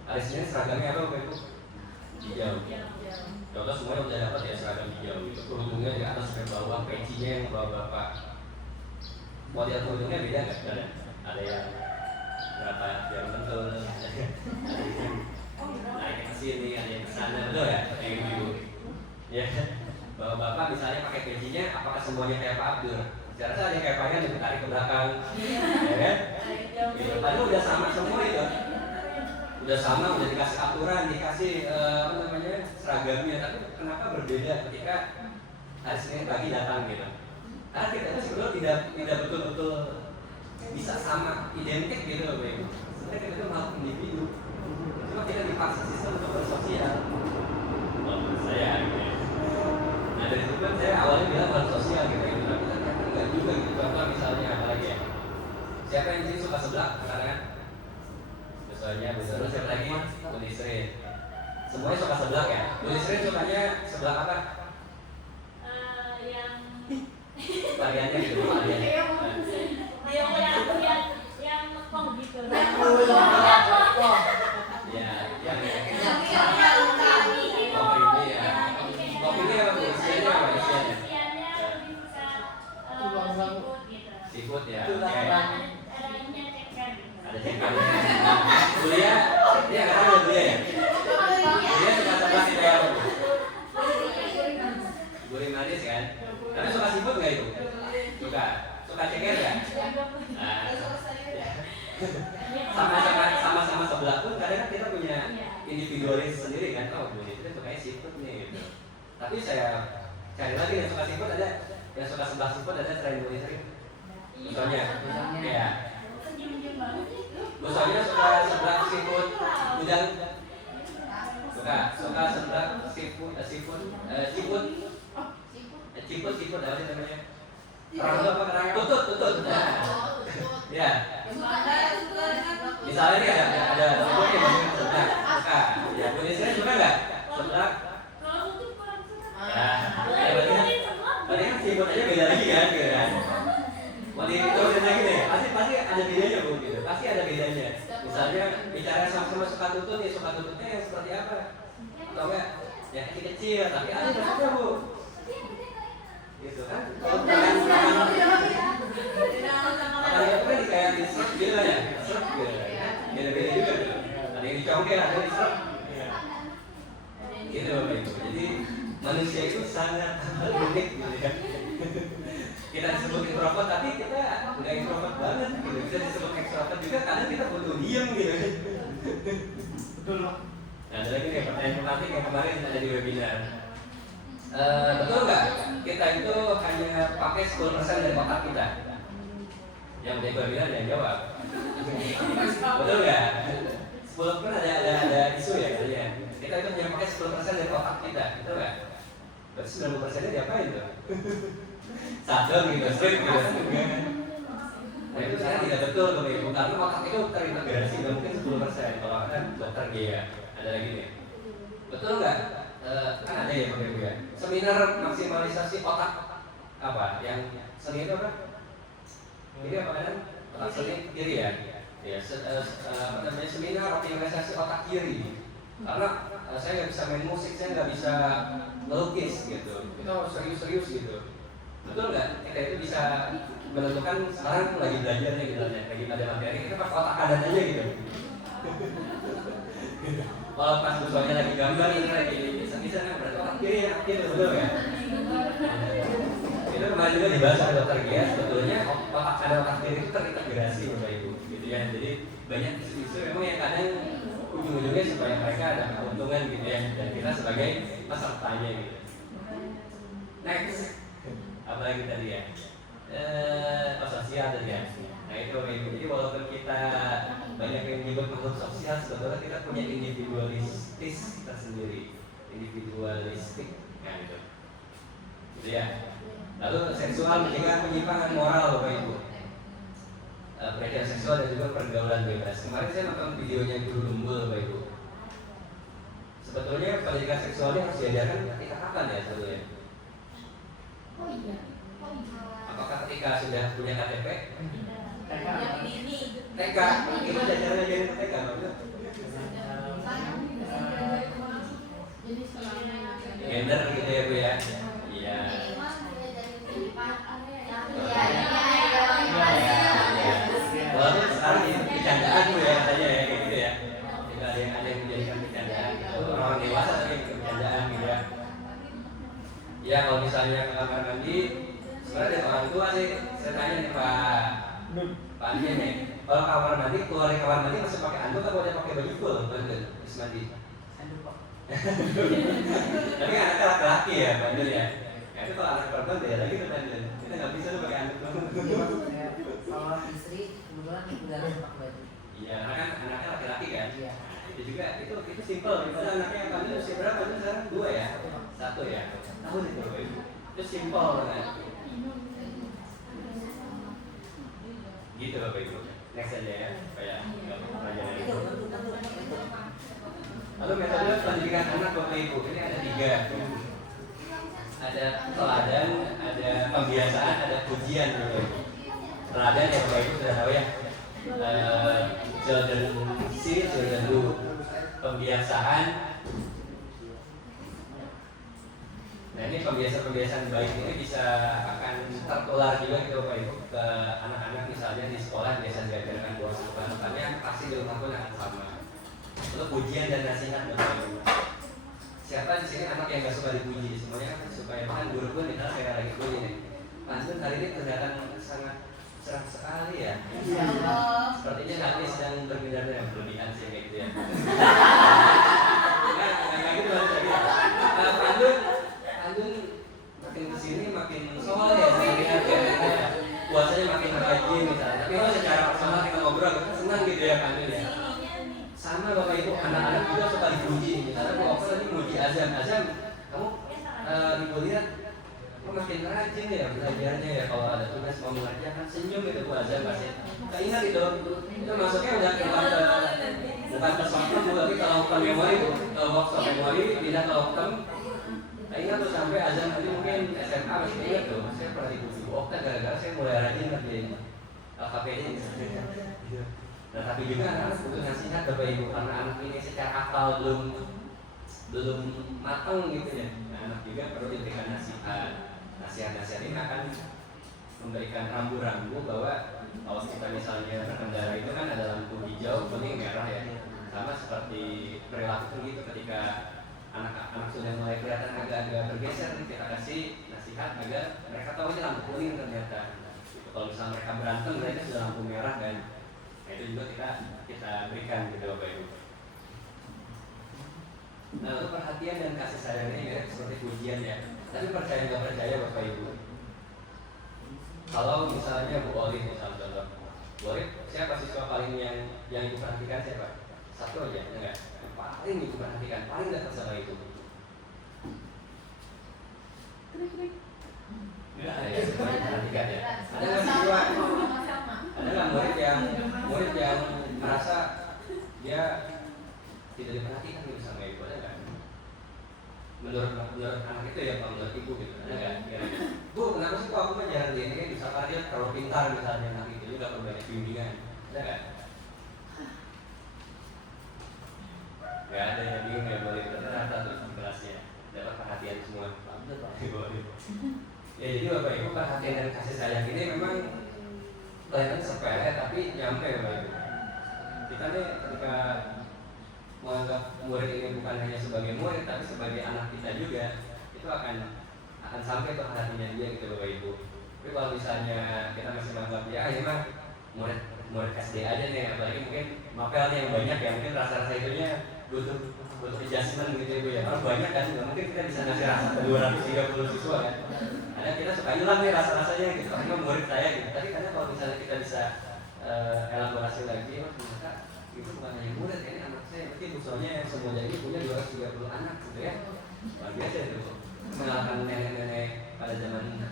hari Senin seragamnya apa Bapak Ibu? Hijau. Contoh semuanya udah dapat ya seragam hijau itu. Kerudungnya di atas sampai bawah, pecinya yang bawa bapak. Model kerudungnya beda nggak? Ada yang berapa yang betul, ada yang naik ke sini, ada yang ke sana, betul ya? Kayak gitu. Ya, bawa bapak misalnya pakai pecinya, apakah semuanya kayak Pak Abdur? Saya rasa ada kayak panjang ditarik ke belakang, ya kan? Gitu. Padahal udah sama semua itu, udah sama, udah dikasih aturan, dikasih seragamnya, tapi kenapa berbeda ketika hari Senin pagi datang gitu? Karena kita itu sebetulnya tidak betul-betul bisa sama, identik gitu Bapak Ibu. Sebenarnya kita itu makhluk individu, cuma kita dipaksa sistem untuk bersosial. Menurut saya, gitu ya. Nah dari itu kan saya awalnya bilang makhluk sosial gitu, tapi ternyata enggak juga gitu. Contoh misalnya apa lagi ya? Siapa yang sih suka sebelah? Karena soalnya terus siapa lagi? Bu Nisrin. Semuanya suka sebelah ya? Bu Nisrin sukanya sebelah apa? Yang Variannya gitu, variannya. yang ngekong gitu. Ya, yang kopi ini apa Bu? Isiannya apa isiannya? Seafood ya. Ada cekan. Kuliah, dia nggak tahu kuliah ya. Dia suka sebelah itu apa Bu? Gurih manis kan? Tapi suka seafood nggak itu? Suka ceker nggak? Sama-sama sebelah pun kadang kita punya individualis sendiri kan. Oh, Bu itu sukanya seafood nih gitu. Tapi saya cari lagi yang suka seafood ada, yang suka sebelah seafood ada selain Bu Nisrin? Busanya, ya. Senyum-senyum banget sih. Busanya suka seblak seafood udang. Suka seblak seafood apa sih namanya? Kerang apa kerang? Tutut. Nah. Ya. Misalnya nih ada temen yang mau seblak, suka. Ya, Bu Nisra suka nggak? Seblak. Kalau tutup kurang suka. Ya, berarti kan seafood aja beda lagi kan, gitu kan? Mau diterusin lagi deh, pasti ada bedanya Bu, gitu. Pasti ada bedanya. Misalnya bicara sama suka tutut, ya suka tututnya yang seperti apa? Atau enggak? Ya kecil-kecil, tapi ada juga Bu. Gitu kan? Kalau makan itu kan kayak di serp gitu ya, serp gitu. Beda-beda juga tuh. Ada yang dicongkel, ada yang diserp. Gitu Bapak Ibu. Jadi manusia itu sangat unik gitu ya. Kita disebut introvert tapi kita nggak introvert banget gitu. Kita disebut extrovert juga kadang kita butuh diem gitu. Betul loh. Nah, ada lagi nih pertanyaan menarik yang kemarin ada di webinar. Betul nggak kita itu hanya pakai 10% dari otak kita? Yang di webinar yang jawab. Betul nggak? 10% kan ada isu ya kalian. Kita itu hanya pakai 10% dari otak kita, betul nggak? Berarti 90%-nya diapain tuh? Sadar gitu, strip gitu. Nah itu sekarang tidak betul Bapak Ibu, karena otak itu terintegrasi nggak mungkin 10%. Kalau kan dokter dia ada lagi nih. Betul nggak? Kan ada ya Bapak Ibu ya. Seminar maksimalisasi otak apa? Yang seni itu apa? Ini apa kan? Otak seni kiri ya. Ya, apa namanya seminar optimalisasi otak kiri. Karena saya nggak bisa main musik, saya nggak bisa melukis gitu. Kita harus serius-serius gitu. Betul nggak? Kita itu bisa menentukan sekarang lagi belajarnya gitu, lagi pada materi kita pakai otak kanan aja gitu. Kalau pas visualnya lagi gambar ini lagi bisa kan berarti otak kiri ya, betul ya? Itu kemarin juga dibahas oleh dokter Gia, sebetulnya otak kanan otak kiri itu terintegrasi Bapak Ibu, gitu ya. Jadi banyak isu-isu memang yang kadang ujung-ujungnya supaya mereka ada keuntungan gitu ya, dan kita sebagai pesertanya gitu. Next, apalagi tadi ya? Sosial tadi ya. Nah itu Bapak Ibu. Jadi walaupun kita banyak yang menyebut makhluk sosial, sebetulnya kita punya individualistis kita sendiri, individualistik, ya gitu. Gitu ya. Lalu seksual mencegah penyimpangan moral Bapak Ibu. Pelecehan seksual dan juga pergaulan bebas. Kemarin saya nonton videonya Guru Lumbul Bapak Ibu. Sebetulnya pendidikan seksualnya harus diajarkan ketika kapan ya sebetulnya? Oh iya. Apakah ketika sudah punya KTP? Ini TK, itu ajaran jadi TK maksudnya? Gender gitu ya Bu ya? Iya. Walaupun sekarang ini bercandaan Bu ya katanya ya kayak gitu ya. Tidak ada yang menjadikan bercandaan. Orang dewasa tapi bercandaan gitu ya. Ya kalau misalnya ke kamar mandi, sebenarnya dari orang tua sih. Saya tanya nih Pak Andi nih. Kalau kamar mandi, keluar dari kamar mandi masih pakai anduk atau ada pakai baju full? Bandel, habis mandi. Tapi anaknya laki-laki ya, Bandel ya. Ya itu kalau anak perempuan beda lagi tuh Bandel. Kita nggak bisa tuh pakai anduk. Kalau istri kebetulan udah pakai baju. Iya, karena kan anaknya laki-laki kan. Iya. Itu juga itu simpel. Misalnya anaknya yang Bandel usia berapa? Itu sekarang 2 ya, 1 ya. Tahu sih Bapak Ibu. Itu simpel kan. Gitu Bapak Ibu. Next aja ya, supaya nggak pelajaran itu. Lalu metode pendidikan anak Bapak Ibu ini ada 3. Ada teladan, ada pembiasaan, ada pujian Bapak Ibu. Teladan ya Bapak Ibu sudah tahu ya. Children see, children do. Pembiasaan. Nah ini pembiasaan baik ini bisa akan tertular juga gitu Bapak Ibu ke anak-anak misalnya di sekolah biasa diajarkan bahwa sebenarnya pasti di rumah pun akan sama. Lalu pujian dan nasihat Bapak Ibu. Siapa di sini anak yang gak suka dipuji? Semuanya kan suka ya. Kan guru pun kita kayak lagi puji nih. Pantun hari ini kelihatan sangat cerah sekali ya. Sepertinya nanti sedang berbinar-binar berlebihan sih kayak gitu ya. Nah kayak gitu baru tadi. Pantun makin kesini makin soleh ya saya lihat ya. Puasanya makin baik. ya Pak Amil ya. Sama Bapak Ibu, anak-anak juga suka dipuji. Misalnya Bu Oka tadi muji Azam, kamu Ibu lihat, kamu makin rajin ya belajarnya ya. Kalau ada tugas mau mengerjakan senyum itu Bu Azam pasti. Ingat itu masuknya udah bukan ke software Bu, tapi kalau ke memori Bu, workshop memori pindah ke Oktem. Ingat tuh sampai Azam tadi mungkin SMA masih ingat tuh, saya pernah dipuji Bu Oka gara-gara saya mulai rajin ngerjain LKPD misalnya. Nah tapi juga anak-anak butuh nasihat Bapak Ibu, karena anak ini secara akal belum matang gitu ya. Nah anak juga perlu diberikan nasihat. Nasihat ini akan memberikan rambu-rambu bahwa kalau kita misalnya berkendara itu kan ada lampu hijau, kuning, merah ya. Sama seperti perilaku gitu, ketika anak-anak sudah mulai kelihatan agak-agak bergeser, kita kasih nasihat agar mereka tahu ini lampu kuning ternyata. Kalau misalnya mereka berantem, mereka sudah lampu merah kan. Nah itu juga kita berikan gitu Bapak Ibu. Nah untuk perhatian dan kasih sayang ini mirip seperti pujian ya. Tapi percaya nggak percaya Bapak Ibu, kalau misalnya Bu Olin misalnya contoh, Bu Olin siapa siswa paling yang Ibu perhatikan siapa? Satu aja, enggak? Yang paling Ibu perhatikan, paling nggak tersalah itu. Enggak ada yang perhatikan ya. Ada nggak siswa? Ada nggak murid yang merasa dia tidak diperhatikan gitu sama Ibu? Ada nggak? Menurut anak itu ya Pak, menurut Ibu gitu, ada nggak? Bu, kenapa sih Pak aku mah jarang ini? Misalkan dia kalau pintar misalnya anak itu juga perlu banyak bimbingan, ada nggak? Nggak ada yang bingung, nggak boleh berkata terus di kelasnya dapat perhatian semua. Ya jadi Bapak Ibu, perhatian dan kasih sayang ini memang kelihatan sepele tapi nyampe Bapak Ibu. Kita nih ketika menganggap murid ini bukan hanya sebagai murid tapi sebagai anak kita juga, itu akan sampai ke hatinya dia gitu Bapak Ibu. Tapi kalau misalnya kita masih menganggap ya ini mah murid SD aja nih, apalagi mungkin mapelnya yang banyak ya, mungkin rasa-rasa itunya butuh adjustment gitu Ibu ya. Kalau banyak kan nggak mungkin kita bisa ngasih rasa 230 siswa kan. Ada kita suka hilang nih rasa-rasanya gitu, karena murid saya gitu. Tapi karena kalau misalnya kita bisa elaborasi lagi, oh ternyata itu bukan hanya murid, ini anak saya, berarti misalnya semuanya ini punya 230 anak gitu ya. Luar biasa itu, mengalahkan nenek-nenek pada zaman gitu.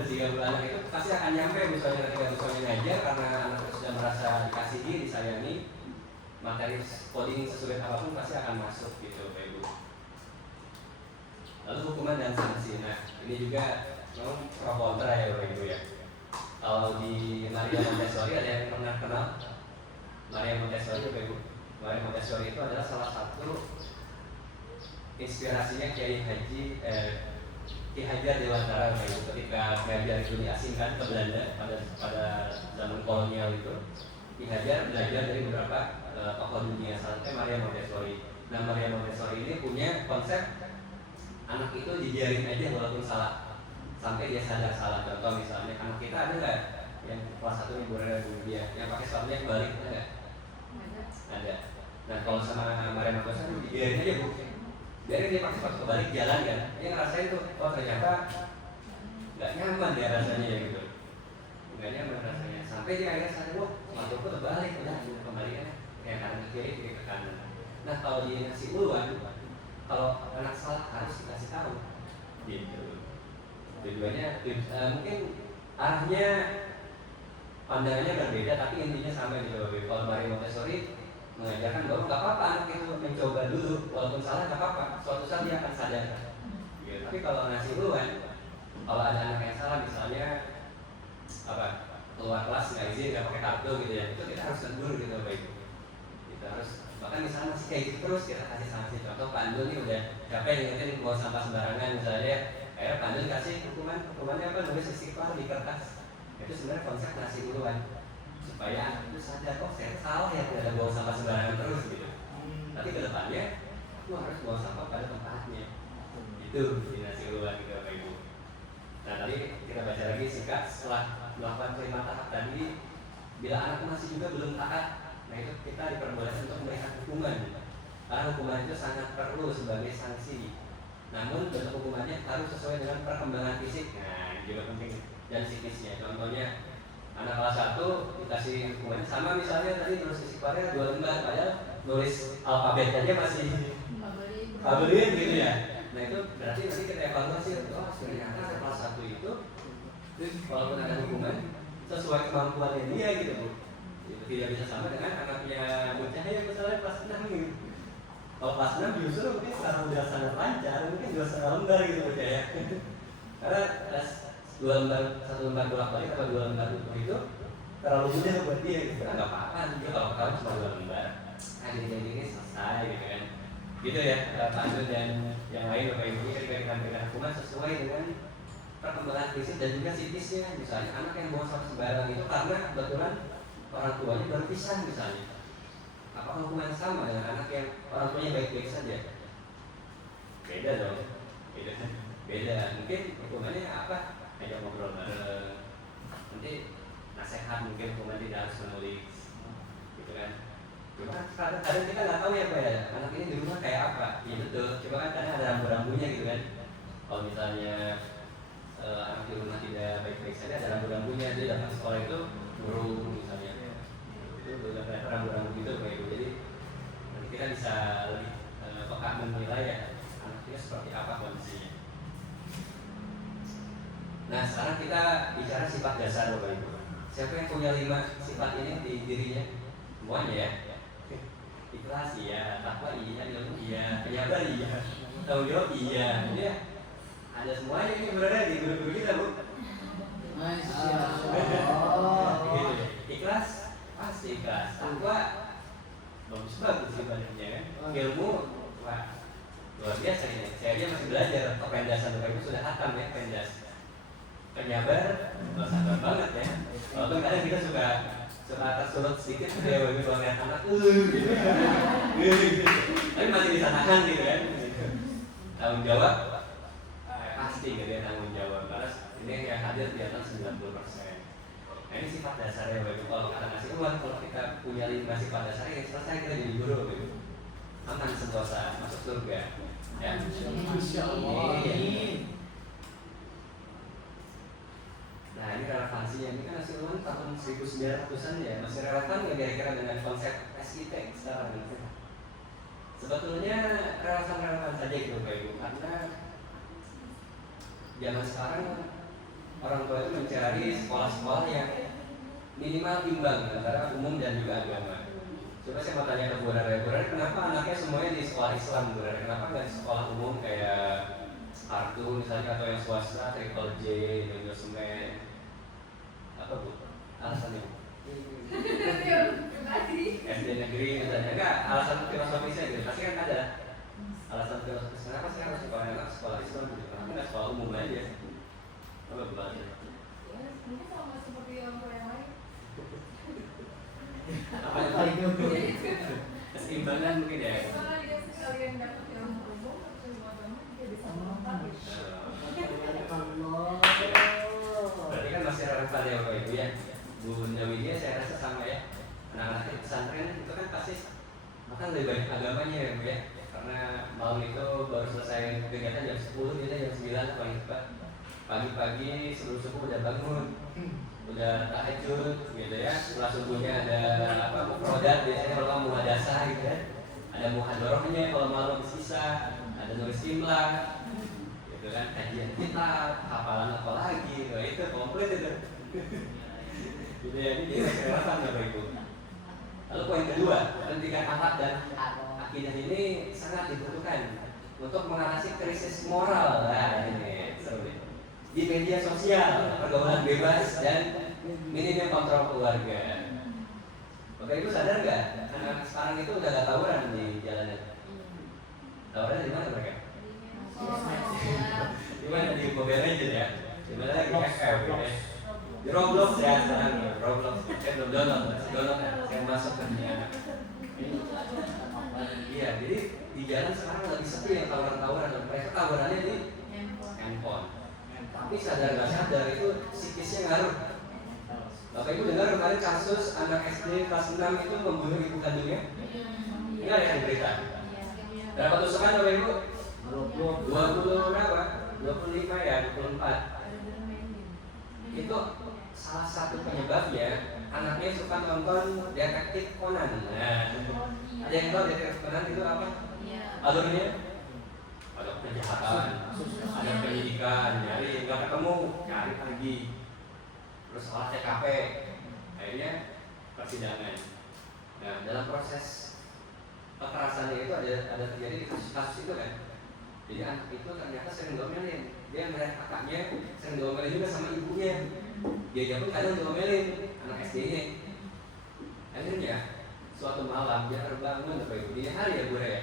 30 anak itu pasti akan nyampe misalnya ketika misalnya ngajar, karena anak itu sudah merasa dikasihi, disayangi, materi coding sesulit apapun pasti akan masuk gitu Bapak Ibu. Lalu hukuman dan sanksi, nah ini juga memang pro kontra ya Bapak Ibu ya. Kalau di Maria Montessori ada yang pernah kenal Maria Montessori Bapak Ibu? Maria Montessori itu adalah salah satu inspirasinya Kiai Hajar Dewantara Bapak Ibu. Ketika belajar itu diasingkan ke Belanda pada zaman kolonial itu, Kiai Hajar belajar dari beberapa tokoh dunia, sampai Maria Montessori. Nah Maria Montessori ini punya konsep anak itu dibiarin aja walaupun salah sampai dia sadar salah. Contoh misalnya anak kita ada nggak yang kelas 1 ibu dia yang pakai sepatunya kebalik, ada nggak? Ada. Nah kalau sama Maria Montessori dibiarin aja Bu, biarin dia pakai sepatu kebalik jalan kan, dia ngerasain tuh, oh ternyata nggak nyaman dia rasanya ya gitu, nggak nyaman rasanya, sampai dia akhirnya sadar, wah sepatuku terbalik, udah kembalikan kayak kanan ke kiri ke kanan. Nah kalau dia ngasih uluan, kalau anak salah harus dikasih tahu gitu. Tujuannya mungkin arahnya pandangannya berbeda tapi intinya sama gitu. Kalau Maria Montessori mengajarkan bahwa nggak apa-apa anak itu mencoba dulu, walaupun salah nggak apa-apa, suatu saat dia akan sadar gitu. Tapi kalau ngasih uluan, kalau ada anak yang salah misalnya keluar kelas nggak izin, nggak pakai kartu gitu ya, itu kita harus tegur gitu Bapak. Kita harus, bahkan misalnya masih kayak gitu terus kita kasih sanksi. Contoh Pak Andul ini udah capek ngingetin buang sampah sembarangan misalnya, akhirnya Pak Andul kasih hukumannya apa, nulis istighfar di kertas. Itu sebenarnya konsep ngasih uluan supaya anak itu sadar, oh saya salah ya tidak ada buang sampah sembarangan terus gitu. Tapi kedepannya aku harus buang sampah pada tempatnya. Itu ngasih uluan gitu Bapak Ibu. Nah tadi kita baca lagi singkat, setelah melakukan kelima tahap tadi, bila anak masih juga belum taat, nah itu kita diperbolehkan untuk memberikan hukuman. Karena hukuman itu sangat perlu sebagai sanksi. Namun bentuk hukumannya harus sesuai dengan perkembangan fisik. Nah ini juga penting, dan psikisnya. Contohnya Anak kelas 1 dikasih hukumannya sama misalnya tadi nulis istighfarnya 2 lembar, padahal nulis alfabet aja masih kabelin gitu ya. Nah itu berarti nanti kita evaluasi, oh ternyata kelas 1 itu walaupun ada hukuman sesuai kemampuannya dia gitu Bu. Itu tidak bisa sama dengan anaknya bocah yang misalnya kelas 6 gitu. Kalau kelas 6 justru mungkin sekarang udah sangat lancar, mungkin 2,5 lembar gitu bocah ya. Karena 2 lembar, 1 lembar bolak-balik atau 2 lembar itu terlalu mudah buat dia gitu. Nggak apa-apa, dia kalau kamu cuma 2 lembar, ini selesai gitu kan. Gitu ya, Pak Andun dan yang lain Bapak Ibu ketika kita memberikan hukuman sesuai dengan perkembangan fisik dan juga psikisnya. Misalnya anak yang buang sampah sembarang itu karena kebetulan orang tuanya baru pisah misalnya. Apakah hukuman yang sama dengan anak yang orang tuanya baik-baik saja? Beda dong. Beda. Mungkin hukumannya apa? Ajak ngobrol bareng. Nanti nasihat mungkin hukuman tidak harus menulis, gitu kan? Cuma kadang kita nggak tahu ya Pak ya, anak ini di rumah kayak apa? Iya betul. Coba kan kadang ada rambu-rambunya gitu kan. Kalau misalnya anak di rumah tidak baik-baik saja, ada rambu-rambunya. Dia datang sekolah itu guru misalnya. Itu udah kayak rambu-rambu gitu Pak Ibu. Jadi nanti kita bisa lebih peka menilai ya anaknya seperti apa kondisinya. Nah sekarang kita bicara sifat dasar Bapak Ibu. Siapa yang punya 5 sifat ini di dirinya? Semuanya ya. Ikhlas iya, takwa iya, ilmu iya, penyabar iya, tanggung jawab iya. Ya. Ada semuanya ini berada di guru-guru kita Bu. Masya Gitu ya. Ikhlas pasti ikhlas. Takwa bagus sifatnya kan. Ilmu wah luar biasa ini. Saya aja masih belajar pendasan Bapak Ibu sudah hatam ya pendas. Penyabar, sabar banget ya. Walaupun kadang kita suka tersulut sedikit dia bagi kalau lihat anak gitu. Tapi masih bisa tahan gitu kan. Tanggung jawab pasti gitu ya tanggung jawab. Karena ini yang hadir di atas 90%. Nah ini sifat dasarnya bagi kalau kita ngasih uang, kalau kita punya 5 sifat dasarnya selesai kita jadi guru gitu. Aman sentosa masuk surga. Ya. Masya Allah. Nah ini relevansinya, ini kan hasil uang tahun 1900-an ya, masih relevan nggak kira-kira dengan konsep SIT sekarang gitu? Sebetulnya relevan saja gitu Bapak Ibu, karena zaman sekarang orang tua itu mencari sekolah-sekolah yang minimal imbang antara umum dan juga agama. Coba saya mau tanya ke Bu Rara, kenapa anaknya semuanya di sekolah Islam Bu Rara? Kenapa nggak di sekolah umum kayak Artu misalnya atau yang swasta, Triple J, Indonesia Semen? Apa Bu? Alasannya? SD negeri misalnya, enggak alasan filosofisnya gitu, pasti kan ada alasan filosofis kenapa sih harus sekolah Islam gitu, kenapa nggak sekolah umum aja? Apa Bu? Mungkin sama seperti orang tua yang lain. Apa itu? Keseimbangan mungkin ya? Karena dia sekalian dapat yang umum, terus yang agama dia bisa melengkapi. Berarti kan masih relevan ya Bapak Ibu ya. Bu Widya saya rasa sama ya. Anak-anak di pesantren itu kan pasti bahkan lebih banyak agamanya ya Bu ya. Karena malam itu baru selesai kegiatan jam 10, kita jam 9 paling cepat. Pagi-pagi sebelum subuh udah bangun, udah tahajud gitu ya. Setelah subuhnya ada apa mufrodat biasanya kalau muhadasah gitu ya. Ada muhadorohnya kalau malam sisa, ada nulis imla. Itu kan kajian kitab, hafalan apa lagi, nah, itu komplit itu. Gitu ya, ini relevan Bapak Ibu. Lalu poin kedua, pendidikan akhlak dan akidah ini sangat dibutuhkan untuk mengatasi krisis moral. Nah, ini seru nih. Di media sosial, pergaulan bebas dan minimnya kontrol keluarga. Bapak Ibu sadar nggak? Anak-anak sekarang itu udah gak tawuran di jalanan. Tawuran di mana mereka? Gimana di Mobile Legends ya? Gimana lagi FF ya? Di Roblox ya sekarang Roblox. Saya belum download saya masuk ke dunia. Iya, jadi di jalan sekarang lagi sepi yang tawuran-tawuran dan mereka tawurannya di handphone. Tapi sadar nggak sadar itu psikisnya ngaruh. Bapak Ibu dengar kemarin kasus anak SD kelas 6 itu membunuh ibu kandungnya? Ingat ya di berita? Berapa tusukan Bapak Ibu? 20 berapa? 25 ya, 24. Itu salah satu penyebabnya anaknya suka nonton detektif Conan. Nah, ada yang tahu detektif Conan itu apa? Alurnya ada kejahatan, ada penyidikan, nyari nggak ketemu, cari lagi, terus salah TKP, akhirnya persidangan. Nah, dalam proses kekerasannya itu ada terjadi kasus itu kan. Jadi anak itu ternyata sering diomelin, dia melihat kakaknya sering diomelin juga sama ibunya. Dia pun kadang diomelin anak SD-nya. Akhirnya suatu malam dia terbangun apa itu dia hari ya Bu ya.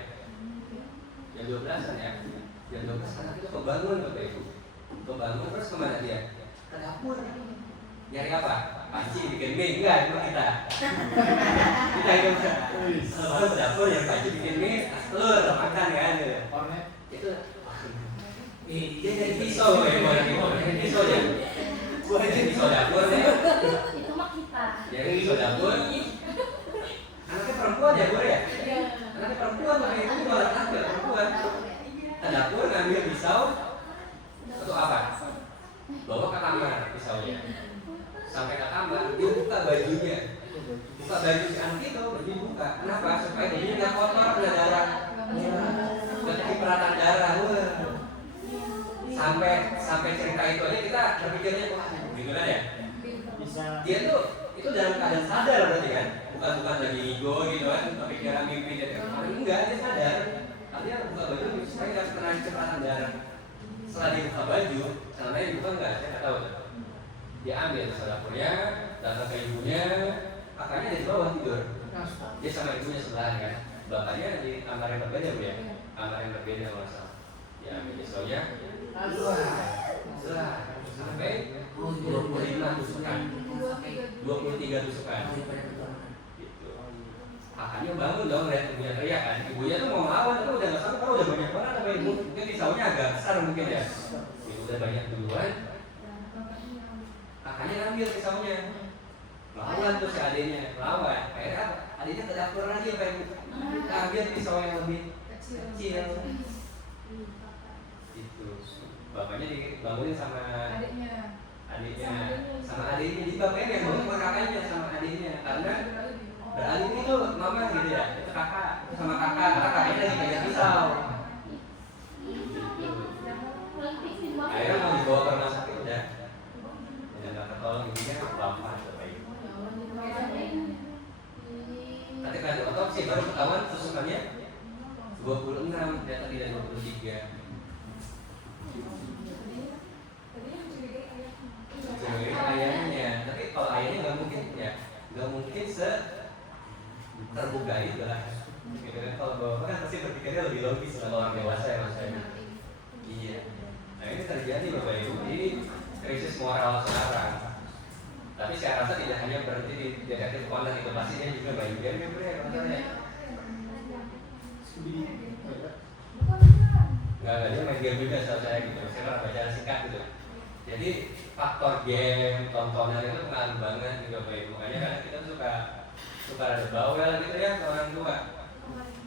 Jam 12-an ya. Jam 12 anak itu kebangun apa itu. Kebangun terus kemana dia? Ke dapur. Nyari apa? Panci bikin mie enggak itu kita. Kita itu kalau ke dapur yang panci bikin mie, telur makan kan. Kornet. Itu dia jadi pisau ya, jadi pisau ya. Gua jadi pisau dapur ya. Itu mah kita. Jadi pisau dapur. Anaknya perempuan ya, Bu ya? Anaknya perempuan, makanya itu dua anak perempuan. Ke dapur ngambil pisau untuk apa? Bawa ke kamar pisaunya. Sampai ke kamar, dia buka bajunya. Buka baju si anak itu, dia buka. Kenapa? Supaya bajunya nggak kotor, nggak darah. Nggak cipratan darah. Sampai cerita itu aja kita berpikirnya, wah gimana ya? Dia tuh itu dalam keadaan sadar berarti kan? Bukan lagi ego gitu kan? Kepikiran mimpi dari kemarin. Enggak, dia sadar. Artinya buka baju supaya nggak kena cipratan darah. Setelah dia buka baju, celananya dibuka nggak? Saya nggak tahu. Dia ambil ke dapurnya, datang ke ibunya, kakaknya di bawah tidur. Dia sama ibunya sebelah kan. Bapaknya di kamar yang berbeda Bu ya. Kamar yang berbeda kalau nggak salah. Ya ambil pisaunya, sampai 25 tusukan, 23 tusukan. Gitu. Kakaknya bangun dong lihat ibunya teriak kan. Ibunya tuh mau melawan tapi udah nggak sanggup, kalau udah banyak banget apa ibu. Mungkin pisaunya agak besar mungkin ya. Ibu udah banyak duluan. Kakaknya ngambil pisaunya, melawan tuh si adiknya, melawan. Akhirnya apa? Adiknya ke dapur lagi apa ibu? Ambil pisau yang lebih kecil. Itu bapaknya dibangunin sama adiknya, sama adiknya. Jadi bapaknya yang bangun sama kakaknya sama adiknya karena beralih itu mama gitu ya, itu kakak sama kakaknya lagi pegang pisau. Akhirnya mau dibawa ke rumah sakit udah nggak ketolong, ibunya wafat bapak ibu. Ketika di otopsi baru ketahuan tusukannya 26, ternyata tidak 23. Curigai ayahnya, tapi kalau ayahnya nggak mungkin ya, nggak mungkin terbuka itu lah. Gitu kan, kalau bapak kan pasti berpikirnya lebih logis kalau orang dewasa ya maksudnya. Iya. Nah ini terjadi bapak ibu di krisis moral sekarang. Tapi saya rasa tidak hanya berhenti di detektif Conan itu, pasti dia juga main game ya bro ya maksudnya. Nggak, dia main game juga soal saya gitu. Saya pernah baca singkat gitu. Jadi faktor game, tontonan itu pengaruh banget gitu Bapak Ibu. Makanya kadang kita suka ada bawel gitu ya ke orang tua.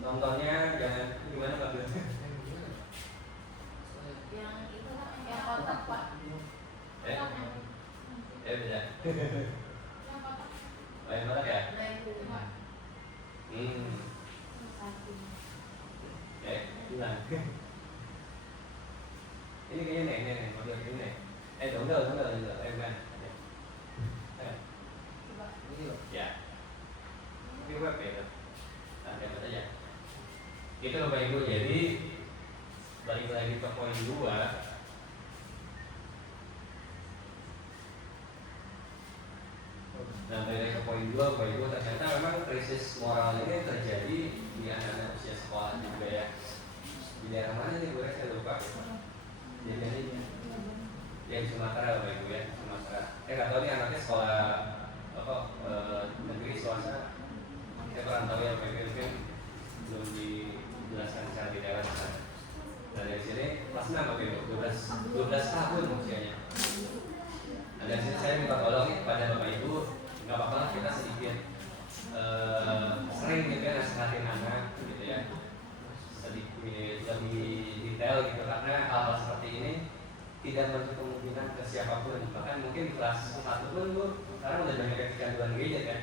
Nontonnya jangan gimana Pak? Yang kotak Pak. Beda. Lain kotak ya? Hilang. Ini kayaknya nih, model ini. Tunggal. Bukan. Ini loh. Ya. Ini web ya. Dapat aja. Itu Bapak Ibu, jadi balik lagi ke poin 2. Nah, dari ke poin 2, Bapak Ibu, ternyata memang krisis moral ini terjadi di anak-anak usia sekolah juga ya. Di daerah mana nih, Bu? Saya lupa. Jadi yang Sumatera, Bapak Ibu ya, Sumatera. Nggak tahu nih anaknya sekolah negeri swasta. Saya kurang tahu ya, Bapak Ibu, mungkin belum dijelaskan secara detail di sana. Nah dari sini kelas 6 Bapak Ibu, 12 tahun usianya. Nah dari sini saya minta tolong kepada Bapak Ibu, nggak apa-apa lah kita sedikit sering gitu ya nasihatin anak gitu ya, sedikit lebih detail gitu, karena hal-hal seperti ini tidak menutup kemungkinan kemungkinan ke siapapun. Bahkan mungkin di kelas 1 pun lu sekarang udah banyak kecanduan gadget kan.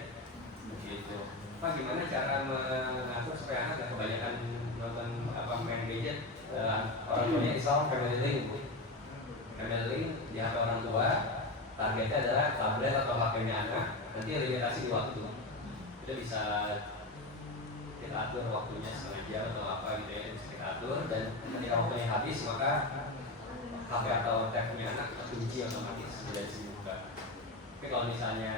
Begitu. Pak, gimana cara mengatur supaya anak gak kebanyakan nonton main gadget? Orang tuanya install family link. Family link di HP orang tua, targetnya adalah tablet atau HP-nya anak, nanti limitasi di waktu. Kita bisa kita atur waktunya setengah jam atau apa gitu ya, bisa kita atur, dan ketika waktunya habis maka HP atau tabletnya anak kunci otomatis sudah dibuka. Tapi kalau misalnya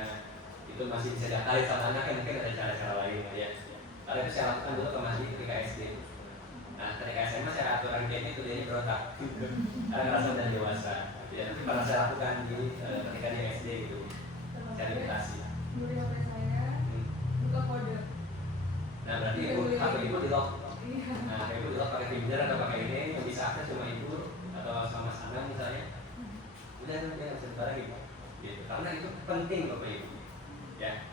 itu masih bisa diakali sama anak, mungkin ada cara-cara lain ya. Karena itu saya lakukan dulu ke Mas ketika SD. Nah, ketika SMA saya aturan game itu dia berotak, karena ngerasa udah dewasa. Ya, nanti pernah saya lakukan ketika di SD gitu, saya limitasi. Dulu HP saya buka kode. Nah, berarti HP ibu di lock. Iya. Nah, ibu di lock pakai Tinder atau pakai ini, yang bisa akses cuma ibu atau sama sana misalnya. Udah dia bisa bareng gitu. Karena itu penting Bapak Ibu. Ya.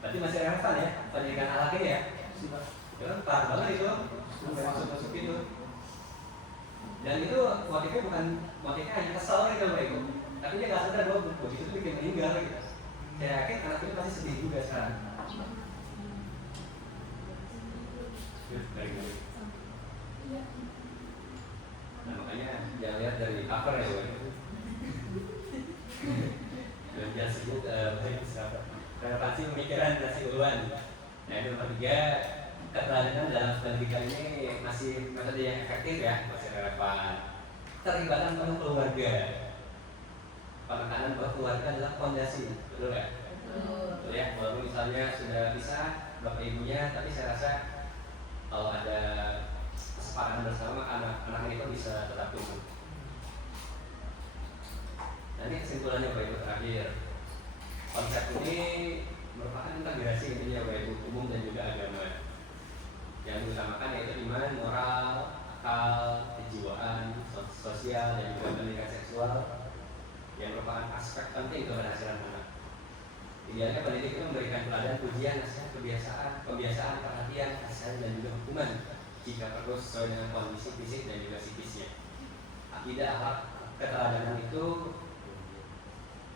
Berarti masih relevan ya pendidikan anaknya ya. Itu kan parah banget itu. Masuk itu. Dan itu motifnya hanya kesal gitu Bapak Ibu. Tapi dia nggak sadar bahwa begitu itu bikin meninggal gitu. Saya yakin anak itu pasti sedih juga sekarang. Nah makanya jangan lihat dari cover ya Bapak Ibu. Dan jangan sebut relevansi pemikiran dan keseluruhan. Nah itu nomor 3, keteladanan dalam pendidikan ini masih metode yang efektif ya, masih relevan. Terlibatan penuh keluarga. Penekanan bahwa keluarga adalah fondasi, betul ya? Betul ya. Walaupun misalnya sudah pisah bapak ibunya, tapi saya rasa kalau ada kesepakatan bersama anak itu bisa tetap tumbuh. Nanti kesimpulannya Bapak Ibu terakhir, konsep ini merupakan integrasi intinya Bapak Ibu, umum dan juga agama. Yang diutamakan yaitu iman, moral, akal, kejiwaan, sosial, dan juga pendidikan seksual yang merupakan aspek penting keberhasilan anak. Idealnya pendidik itu memberikan teladan, pujian, nasihat, kebiasaan, perhatian, kasih dan juga hukuman jika perlu sesuai dengan kondisi fisik dan juga psikisnya. Akidah, akhlak, keteladanan itu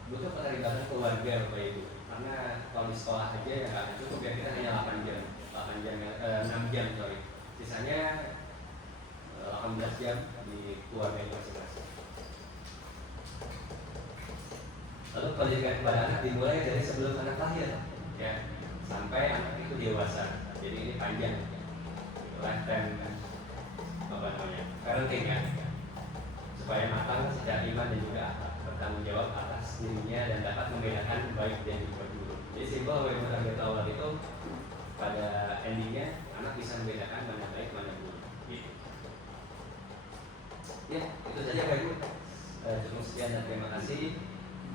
butuh keterlibatan keluarga Bapak Ibu. Karena kalau di sekolah aja ya nggak cukup ya, kita hanya 6 jam sorry. Sisanya 18 jam di keluarga masing-masing. Lalu pendidikan kepada anak dimulai dari sebelum anak lahir ya, sampai anak itu dewasa. Jadi ini panjang, lifetime parenting ya, supaya matang secara iman dan juga akhlak, bertanggung jawab atas dirinya dan dapat membedakan baik dan juga buruk. Jadi simpel bagi target awal itu pada endingnya anak bisa membedakan mana baik mana buruk. Gitu. Ya itu saja Bapak Ibu. Cukup sekian dan terima kasih.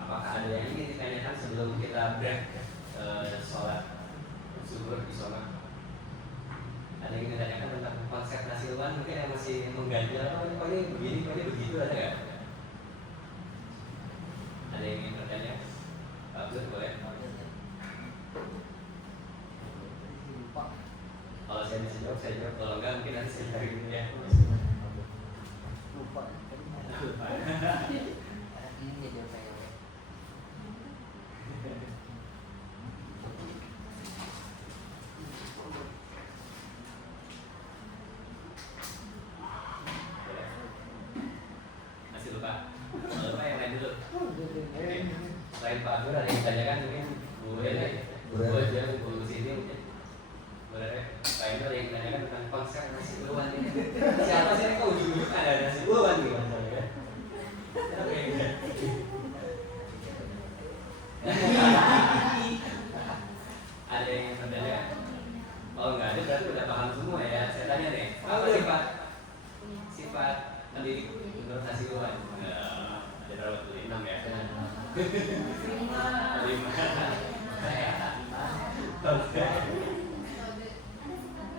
Apakah ada yang ingin ditanyakan sebelum kita break sholat zuhur di sholat? Ada yang ingin ditanyakan tentang konsep nasiluan, mungkin yang masih mengganjal, kok ini begini, kok ini begitu, ada nggak? Ada yang ingin bertanya? Pak Abdul boleh? Kalau saya bisa jawab, saya jawab. Kalau enggak, mungkin nanti saya cari dulu ya. Lupa. Ini jadi apa ya? Masih lupa? Lupa yang lain dulu. Selain Pak Abdul ada yang ditanyakan mungkin Bu Ede, Bu aja, Bu Siti mungkin. Boleh, Pak Indo ada yang ditanyakan tentang konsep nasi buluan ini. Siapa sih ini kok ujung-ujung ada nasi buluan gitu? Ada yang bertanya? Oh enggak ada, berarti udah paham semua ya. Saya tanya deh, apa sifat pendidik menurut nasi buluan? Ada berapa tuh? 6 ya? 5.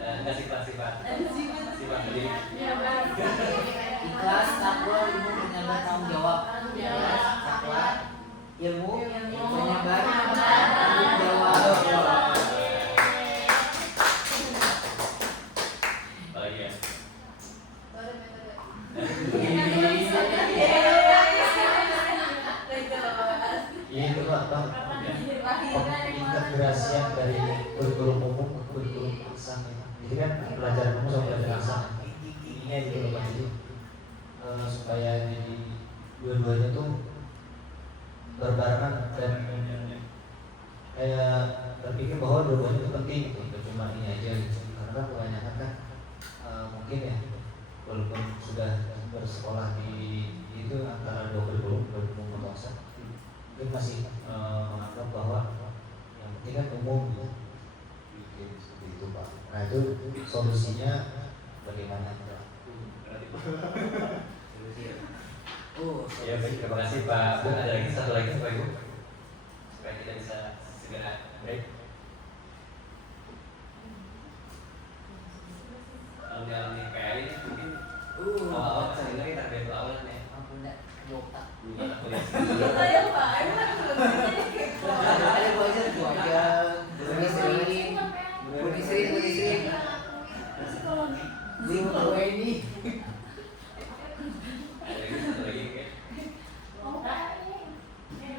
Enggak sifat pendidik. Ikhlas, takwa, ilmu, penyabar, tanggung jawab. Takwa, ilmu, penyabar, tanggung jawab. Oh iya. apa? Integrasian dari kurikulum umum ke kurikulum lisan. Jadi kan pelajaran umum sama pelajaran lisan ini gitu loh Pak. Jadi supaya jadi dua-duanya tuh berbarengan dan kayak berpikir bahwa dua-duanya itu penting gitu, bukan cuma ini aja gitu. Karena kan kebanyakan kan mungkin ya walaupun sudah bersekolah di itu antara dua kurikulum bangsa, mungkin masih menganggap bahwa yang penting kan umum gitu. Seperti itu Pak. Nah itu solusinya bagaimana? Ya baik, terima kasih Pak. Ada lagi satu lagi Pak Ibu supaya kita bisa segera break. Dalam PAI ini mungkin awal-awal sebenarnya target awal nih. Bukan kuliah. Saya Pak, emang Ada gua aja Budi Sri. Bingung gue ini. Ada lagi satu lagi kayak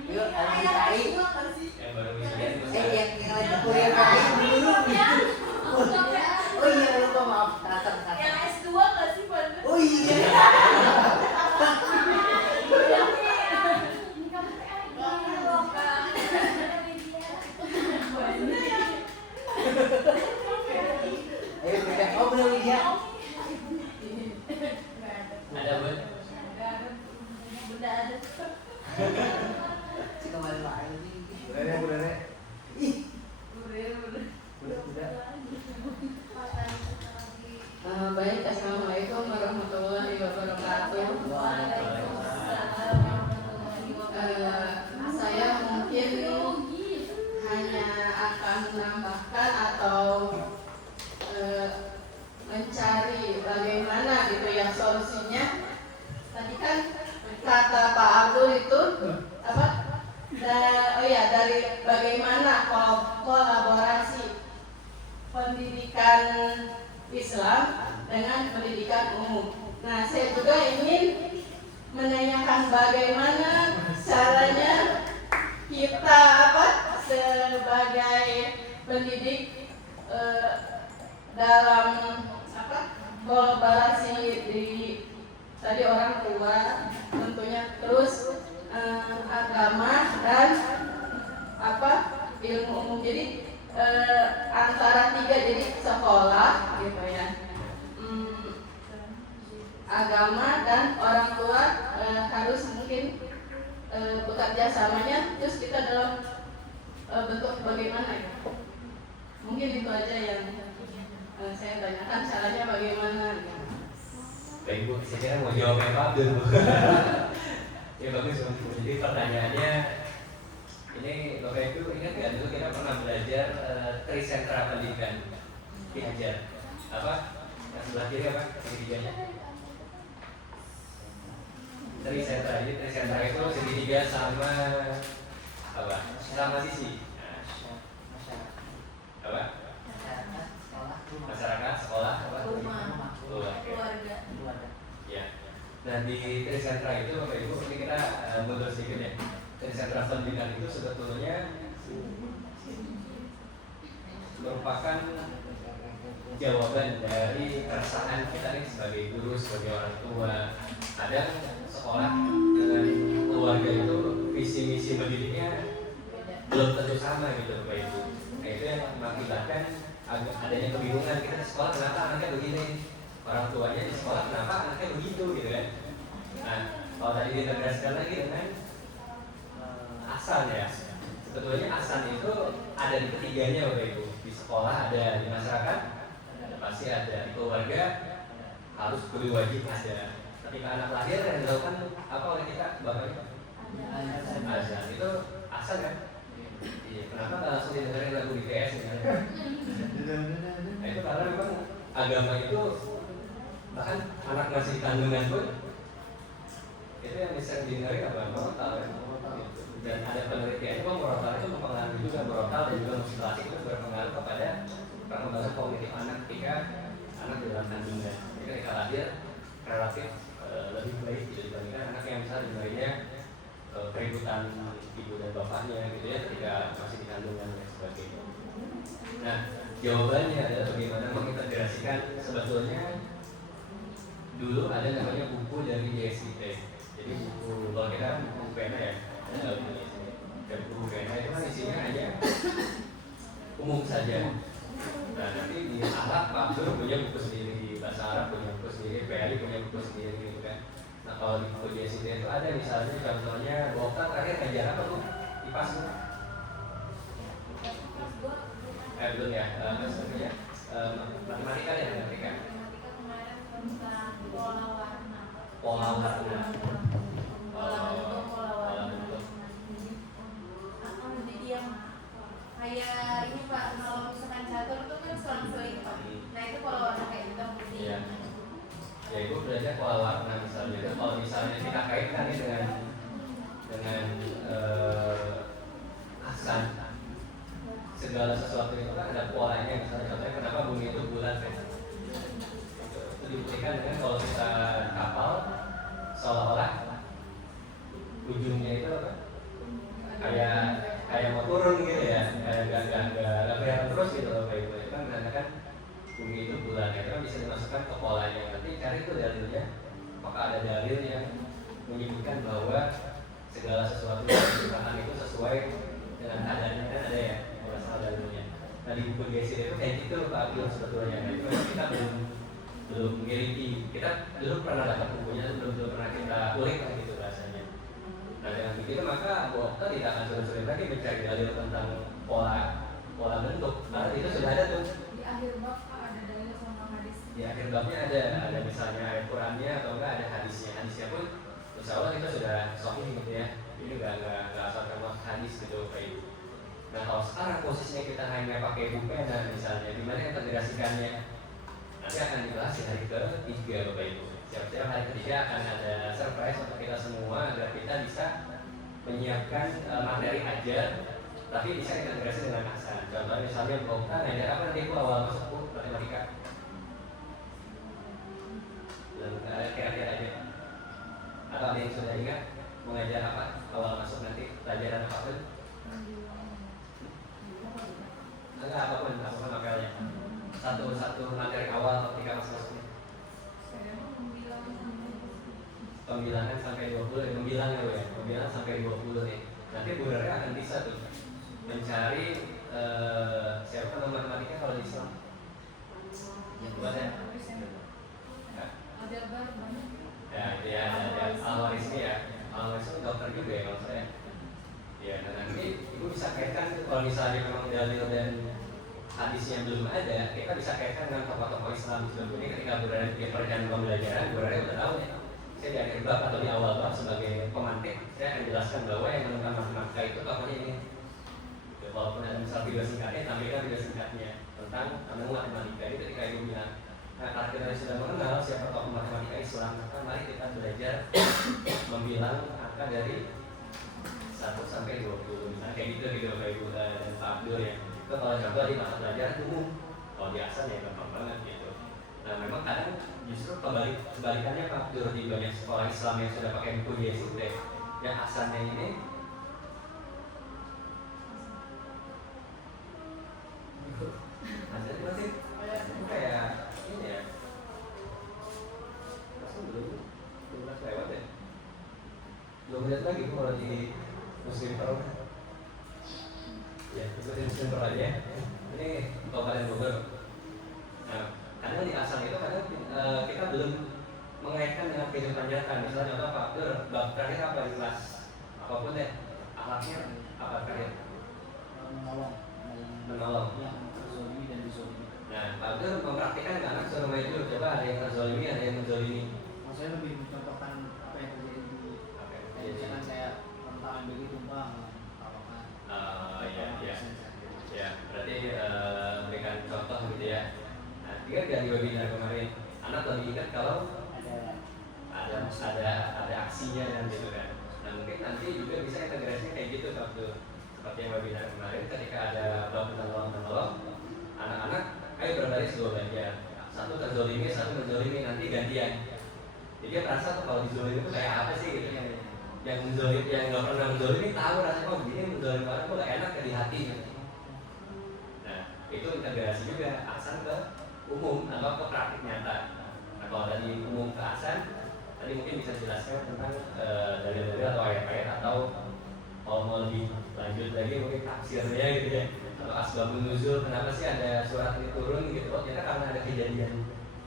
Yuk, cari. yang baru wisuda itu. Yang lagi kuliah tadi dulu. Oh iya lupa maaf. yang S2 nggak sih Pak? Oh iya. Ayo kita ngobrol ya. Ada buat Bunda ada. Si kemarin main nih. Udah. Ih, udah. Baik, assalamualaikum warahmatullahi wabarakatuh. Saya mungkin hanya akan menambahkan atau mencari bagaimana gitu ya solusinya. Tadi kan kata Pak Abdul itu apa? Dari bagaimana kolaborasi pendidikan Islam dengan pendidikan umum. Nah, saya juga ingin menanyakan bagaimana caranya kita sebagai pendidik dalam kolaborasi di tadi orang tua tentunya, terus agama dan ilmu umum. Jadi antara tiga, jadi sekolah gitu ya, agama dan orang tua harus mungkin bekerja samanya. Terus kita dalam bentuk bagaimana ya? Mungkin itu aja yang saya tanyakan, caranya bagaimana gitu. baik Bu, saya kira mau jawab yang Pak Abdul Bu. Ya bagus Bu. Jadi pertanyaannya ini Bapak Ibu ingat nggak dulu kita pernah belajar trisentra pendidikan Piajar apa? Yang sebelah kiri apa? Segitiganya? Trisentra. Jadi trisentra itu segitiga sama apa? Sama sisi. Apa? Masyarakat, sekolah, apa? Rumah, keluarga. Ya. Nah di trisentra itu Bapak Ibu ini kita mundur sedikit ya. Trisentra pendidikan itu sebetulnya merupakan jawaban dari keresahan kita nih sebagai guru, sebagai orang tua. Kadang sekolah dengan keluarga itu visi misi mendidiknya belum tentu sama gitu Bapak Ibu. Nah itu yang mengakibatkan adanya kebingungan, kita di sekolah kenapa anaknya begini, orang tuanya di sekolah kenapa anaknya begitu gitu kan. Nah kalau tadi diintegrasikan lagi dengan asan ya, sebetulnya asan itu ada di ketiganya Bapak Ibu. Di sekolah ada, di masyarakat pasti ada, di keluarga harus berwajib ada. Ketika anak lahir yang dilakukan apa oleh kita Bapak Ibu? Azan. Itu asan kan? Iya. Kenapa nggak langsung didengarin lagu BTS misalnya? Nah, itu karena memang agama itu bahkan anak masih kandungan pun itu yang bisa didengarin apa? Murotal ya? Dan ada penelitian itu murotal itu mempengaruhi juga, murotal dan juga mustilasi itu berpengaruh kepada perkembangan kognitif anak ketika anak di dalam kandungan. Jadi ketika lahir relatif lebih baik dibandingkan anak yang misalnya dimulainya pribadi keributan ibu dan bapaknya gitu ya ketika masih di kandungan dan sebagainya. Nah, jawabannya adalah bagaimana mengintegrasikan. Sebetulnya dulu ada namanya buku dari JSIT. Jadi buku, kalau kita buku pena ya, ada buku pena itu kan isinya hanya umum saja. Nah, nanti di Arab Pak Abdur punya buku sendiri, di bahasa Arab punya buku sendiri, PAI punya buku sendiri gitu kan. Nah, kalau di buku JSIT itu ada misalnya contohnya Dokter terakhir ngajar apa tuh? IPA semua? Belum ya, maksudnya matematika ya, matematika. Pola warna. Pola warna. Pola bentuk. Jadi yang kayak ini Pak, kalau misalkan catur itu kan selang-seling Pak. Nah itu pola warna kayak hitam putih. Iya. Ya ibu belajar pola warna misalnya. Kalau misalnya kita kaitkan ini dengan asan, segala sesuatu itu kan ada polanya. Misalnya contohnya kenapa bumi itu bulat kan? Itu dibuktikan dengan kalau kita kapal seolah-olah ujungnya itu apa? Kayak mau turun gitu ya, kayak gak kelihatan terus gitu loh kayak gitu. Itu kan menandakan bumi itu bulan, itu kan bisa dimasukkan ke polanya. Nanti cari itu dalilnya, apakah ada dalil yang menyebutkan bahwa segala sesuatu yang diciptakan itu sesuai dengan adanya, kan ada ya masalah dalilnya. Nah di buku GSID itu kayak gitu Pak Abdul sebetulnya. Nah, itu kita belum memiliki. Kita dulu pernah dapat bukunya, belum pernah kita ulik lah gitu rasanya. Nah dengan begitu maka dokter tidak akan sulit-sulit lagi mencari dalil tentang pola bentuk. Karena itu sudah ada tuh. Di akhir bab Pak ada dalil sama hadis. Di akhir babnya ada misalnya ayat Qurannya atau enggak ada hadisnya. Hadisnya pun insya Allah itu sudah sahih gitu ya. Ini nggak asal kamu hadis gitu kayak itu. Nah kalau sekarang posisinya kita hanya pakai buku pena misalnya, gimana integrasikannya? Nanti akan dibahas di hari ke-3 Bapak Ibu. Siap-siap hari ke-3 akan ada surprise untuk kita semua agar kita bisa menyiapkan materi ajar, tapi bisa integrasi dengan asan. Contoh misalnya Dokter ngajar apa nanti Bu awal masuk Bu matematika? Belum ada kira-kira aja. Atau ada yang sudah ingat mengajar apa awal masuk nanti pelajaran apapun? Enggak apapun apelnya. Satu materi awal ketika masuk-masuknya. Pembilangan sampai 20, membilang ya, membilang sampai 20 nih. Nanti Bu Rere akan bisa tuh mencari siapa nomor matematika kalau di Islam? Buat ya? Ada banyak. Ya, itu ya, ada Al-Warismi ya. Al-Warismi dokter juga ya kalau saya. Ya, nah nanti Ibu bisa kaitkan kalau misalnya memang dalil dan hadisnya belum ada, kita bisa kaitkan dengan tokoh-tokoh Islam sebelumnya. Ketika Bu Rere bikin perencanaan pembelajaran, Bu Rere udah tahu ya. Saya di akhir bab atau di awal bab sebagai pemantik, saya akan jelaskan bahwa yang menentukan matematika itu tokohnya ini. Gitu. Walaupun ada misal video singkatnya, tampilkan video singkatnya tentang matematika. Jadi ketika Ibu bilang, nah kalau kita sudah mengenal siapa tokoh matematika Islam, maka mari kita belajar membilang angka dari 1 sampai 20. Misalnya kayak gitu Bapak Ibu dan Pak Abdul ya. Itu kalau contoh di mata pelajaran umum, kalau di asan ya gampang banget gitu. Nah memang kadang justru kebalikannya Pak Abdul di banyak sekolah Islam yang sudah pakai buku JSIT, yang asannya ini asalnya masih kayak ini ya, langsung belum lewat ya, belum lihat lagi kalau di Muslim Pro. Ya, ikutin Muslim Pro aja. Ini Kabupaten Bogor. Nah, kadang di asal itu kadang kita belum mengaitkan dengan kehidupan nyata. Misalnya contoh Pak Abdur, bab terakhir apa di kelas apapun deh, akhlaknya apa terakhir? Menolong. Nah, Pak Abdur mempraktikkan nggak anak suruh maju, coba ada yang terzolimi, ada yang menzolimi. Maksudnya lebih mencontohkan apa yang terjadi dulu. Kayak misalkan kayak tangan bagi tumpah, apakah? Ya, berarti berikan contoh gitu ya. Nah, dia dari webinar kemarin, anak lebih ingat kalau ada aksinya dan gitu kan. Nah mungkin nanti juga bisa integrasinya kayak gitu waktu seperti yang webinar kemarin ketika ada blog menolong anak-anak, ayo berbaris dua belajar, satu terzolimi, satu menzolimi, nanti gantian. Jadi dia merasa tuh kalau dizolimi itu kayak apa sih gitu ya. yang menzolim, yang nggak pernah menzolim ini tahu rasanya kok begini menzolim orang kok gak enak di hati gitu. Nah itu integrasi juga aksan ke umum atau ke praktik nyata. Nah kalau dari umum ke aksan tadi mungkin bisa dijelaskan tentang dalil-dalil atau ayat-ayat atau kalau mau lebih lanjut lagi mungkin tafsirnya gitu ya, atau asbabun nuzul, kenapa sih ada surat ini turun gitu. Oh ternyata karena ada kejadian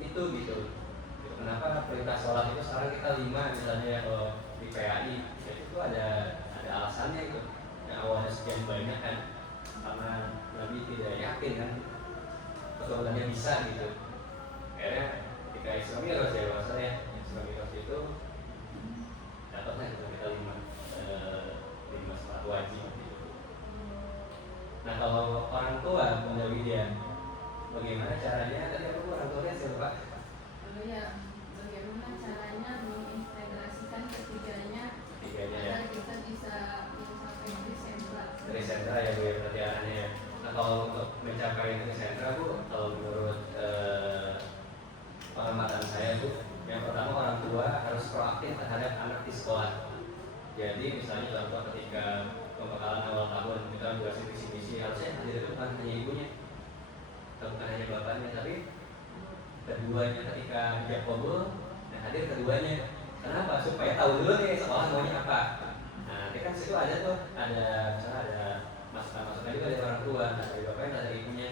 itu gitu. Kenapa perintah sholat itu sekarang kita 5 misalnya kalau di PAI itu ada alasannya gitu. Yang awalnya sekian banyak kan karena Nabi tidak yakin kan keturunannya bisa gitu. Akhirnya ketika Isra Mi'raj ya maksudnya Isra Mi'raj itu dapatlah itu kita 5 sholat wajib gitu. Nah kalau orang tua menjawab dia bagaimana caranya, tadi aku orang tuanya siapa? Ya, bagaimana caranya mengintegrasikan ketiganya Ya. agar kita bisa mencapai trisentra ya Bu ya, berarti arahnya ya. Nah kalau untuk mencapai trisentra Bu, kalau menurut pengamatan saya Bu, yang pertama orang tua harus proaktif terhadap anak di sekolah. Jadi misalnya contoh ketika pembekalan awal tahun kita dikasih visi misi, harusnya hadir itu bukan hanya ibunya, bukan hanya bapaknya, tapi keduanya ketika dia kabul, nah hadir keduanya. Kenapa? Supaya tahu dulu nih sekolah maunya apa. Nah nanti kan situ ada tuh, misalnya ada masukan juga dari orang tua, dari bapaknya, dari ibunya.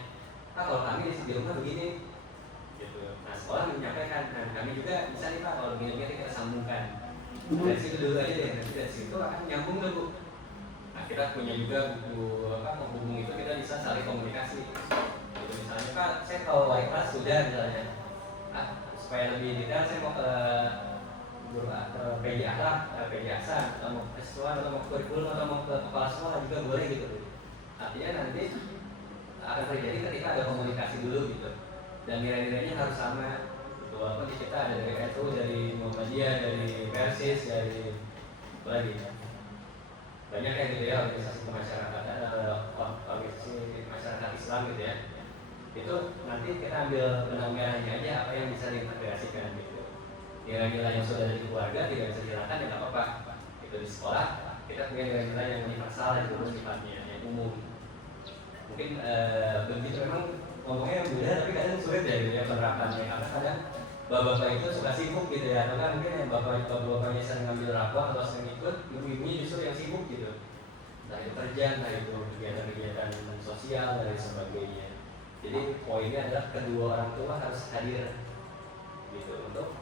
Pak kalau kami di rumah begini, gitu. Nah sekolah menyampaikan, nah kami juga bisa nih Pak kalau begini kita sambungkan. Dari situ dulu aja deh, nanti dari situ akan nyambung tuh Bu. Nah kita punya juga buku penghubung itu, kita bisa saling komunikasi. Gitu, misalnya Pak, saya kalau wali kelas sudah misalnya, supaya lebih detail saya mau ke guru atau PJ akhlak, PJ aksan, atau mau ke siswa, atau mau ke kurikulum, atau mau ke kepala sekolah juga boleh gitu. Artinya nanti akan terjadi ketika ada komunikasi dulu gitu, dan nilai-nilainya harus sama. Walaupun di kita ada dari NU, dari Muhammadiyah, dari Persis, dari apa lagi? Banyak yang gitu ya, organisasi kemasyarakatan atau organisasi masyarakat Islam gitu ya. Itu nanti kita ambil benang merahnya aja apa yang bisa diintegrasikan gitu. Nilai-nilai yang sudah dari keluarga tidak bisa dihilangkan ya nggak apa-apa. Itu di sekolah kita punya nilai-nilai yang universal yang terus sifatnya yang umum. Mungkin begitu memang ngomongnya mudah tapi kadang sulit ya gitu ya penerapannya, karena kadang bapak-bapak itu suka sibuk gitu ya, atau kan mungkin yang bapak-bapaknya sering ngambil rapor atau sering ikut, ibu-ibunya justru yang sibuk gitu. Entah itu kerja, entah itu kegiatan-kegiatan sosial dan sebagainya. Jadi poinnya adalah kedua orang tua harus hadir gitu untuk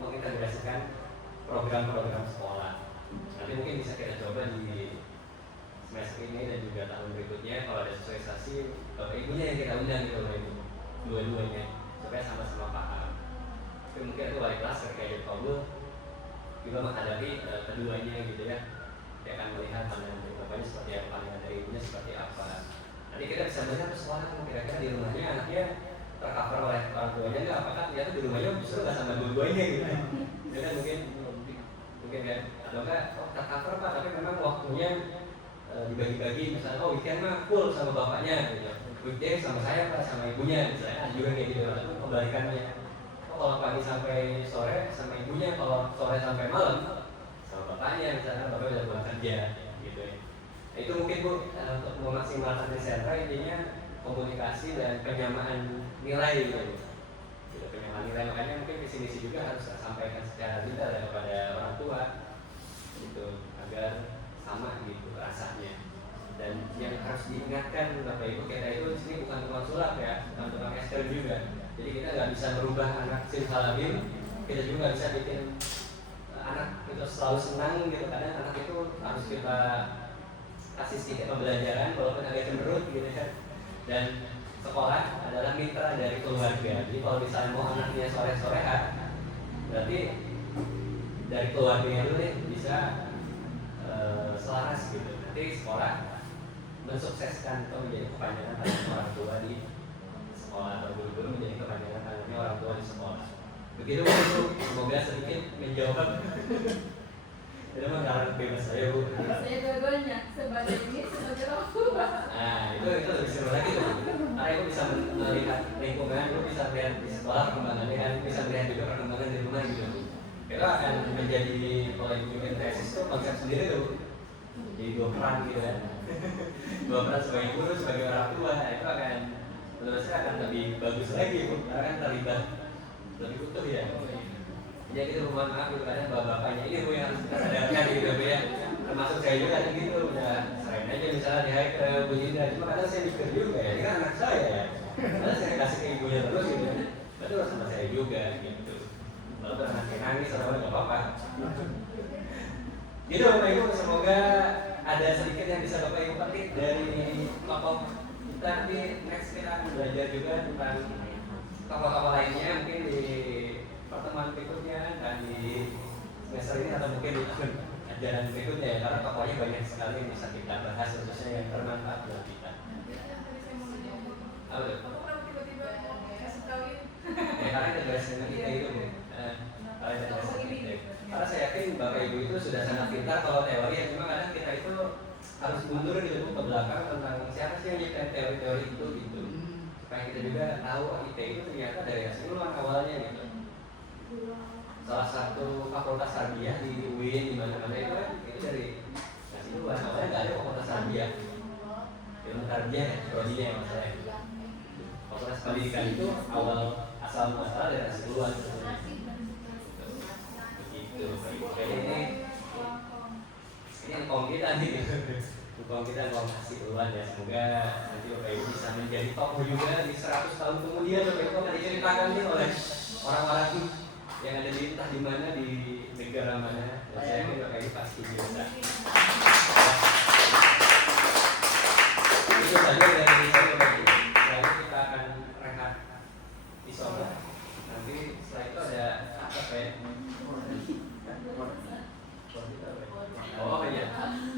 mengintegrasikan program-program sekolah. Nanti mungkin bisa kita coba di semester ini dan juga tahun berikutnya kalau ada sosialisasi bapak ibunya yang kita undang gitu loh ibu, dua-duanya supaya sama-sama paham. Tapi mungkin itu wali kelas terkait kabul juga menghadapi keduanya gitu ya. Dia akan melihat pandangan dari bapaknya seperti apa, pandangan dari ibunya seperti apa. Nanti kita bisa melihat persoalan kira-kira di rumahnya anaknya tercover oleh orang tuanya nggak, apakah ternyata di rumahnya justru nggak sama dua-duanya gitu. Ya kan mungkin kan, atau enggak tercover Pak, tapi memang waktunya dibagi-bagi, misalnya weekend mah full sama bapaknya gitu, weekday sama saya Pak, sama ibunya misalnya, juga kayak gitu, atau kebalikannya. Kalau pagi sampai sore sama ibunya, kalau sore sampai malam sama bapaknya misalnya, bapak udah pulang kerja gitu ya. Itu mungkin Bu, untuk memaksimalkan trisentra intinya komunikasi dan penyamaan nilai gitu. Penyamaan nilai, makanya mungkin visi-misi juga harus sampaikan secara detail ya kepada orang tua gitu, agar sama gitu rasanya. Dan yang harus diingatkan Bapak Ibu, kita itu di sini bukan tukang sulap ya, bukan tukang es krim juga. Jadi kita nggak bisa merubah anak simsalabim, kita juga nggak bisa bikin anak itu selalu senang gitu. Kadang anak itu harus kita kasih sedikit pembelajaran walaupun agak cemberut gitu kan. Dan sekolah adalah mitra dari keluarga. Jadi kalau misalnya mau anaknya sore-sorehan, berarti dari keluarganya dulu nih bisa selaras gitu. Nanti sekolah mensukseskan atau menjadi kepanjangan tangan orang tua di sekolah, atau guru-guru menjadi kepanjangan tangannya orang tua di sekolah. Begitu Bu, semoga sedikit menjawab. Itu mengharap bebas saya Bu. Saya dua-duanya sebagai ini sebagai orang tua. Nah itu lebih seru lagi tuh. Karena itu bisa melihat lingkungan, itu bisa melihat di sekolah perkembangannya, kan bisa melihat juga perkembangan di rumah gitu. Itu akan menjadi, kalau ibu bikin tesis itu konsep dua peran gitu kan. Dua peran sebagai guru, sebagai orang tua, nah, itu akan menurut saya akan lebih bagus lagi, Bu, karena kan terlibat lebih utuh ya. Jadi kita mohon maaf gitu, kadang bapak-bapaknya ini Bu yang harus kita sadarkan gitu Bu ya. Termasuk saya juga kan gitu, udah serain aja misalnya di hari ke Bu Jinda, cuma kadang saya mikir juga ya, ini kan anak saya ya. Karena saya kasih ke ibunya terus gitu ya, berarti harus sama saya juga gitu. Walaupun anaknya nangis atau nggak apa-apa. Gitu Bapak Ibu, semoga ada sedikit yang bisa Bapak Ibu petik dari tokoh kita. Nanti next kita akan belajar juga tentang tokoh-tokoh lainnya mungkin di pertemuan berikutnya dan di semester ini atau mungkin di tahun ajaran berikutnya ya, karena tokohnya banyak sekali yang bisa kita bahas, khususnya yang bermanfaat buat kita. Apa tuh? Aku pernah tiba-tiba mau kasih tauin. Ya karena integrasi kita itu karena saya yakin Bapak Ibu itu sudah sangat pintar kalau teori ya, cuma kadang kita itu harus mundur gitu ke belakang tentang siapa sih yang nyiptain teori-teori itu gitu, supaya kita juga tahu IT itu ternyata dari Hasiluan awalnya gitu. Salah satu fakultas tarbiyah di UIN di mana-mana itu kan itu dari Hasiluan, awalnya nggak ada fakultas tarbiyah, ilmu tarbiyah ya, prodinya yang masalah. Fakultas pendidikan itu awal asal muasal dari Hasiluan. Kayaknya ini engkong kita nih, engkong kita engkong Hasiluan ya. Semoga nanti Bapak Ibu bisa menjadi tokoh juga di 100 tahun kemudian. Bapak Ibu akan diceritakan nih oleh orang-orang yang ada di entah di mana, di negara mana. Dan saya yakin Bapak Ibu pasti bisa. Itu saja dari saya Bapak Ibu. Lalu kita akan rehat di sholat. Nanti setelah itu ada apa ya? Oh iya,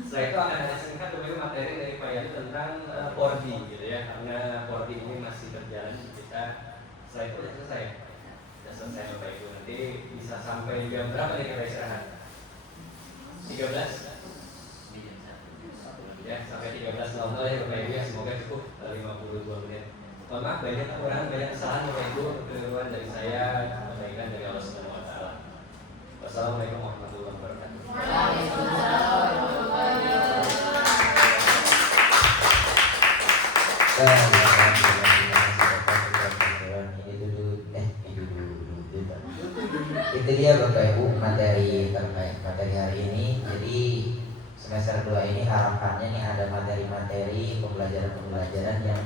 setelah itu akan ada singkat dulu materi dari Pak Yadi tentang Pordi gitu ya, karena Pordi ini masih berjalan kita. Setelah itu sudah selesai, sudah selesai Bapak Ibu. Nanti bisa sampai jam berapa nih kita istirahat? 13? Ya, sampai 13.00 ya Bapak Ibu ya, semoga cukup 52 menit. Mohon maaf banyak kekurangan, banyak kesalahan Bapak Ibu, kekeliruan dari saya, kebaikan dari Allah Subhanahu wa taala. Wassalamualaikum warahmatullahi wabarakatuh. Itu dia Bapak Ibu materi terbaik materi hari ini. Jadi semester 2 ini harapannya nih ada materi-materi pembelajaran yang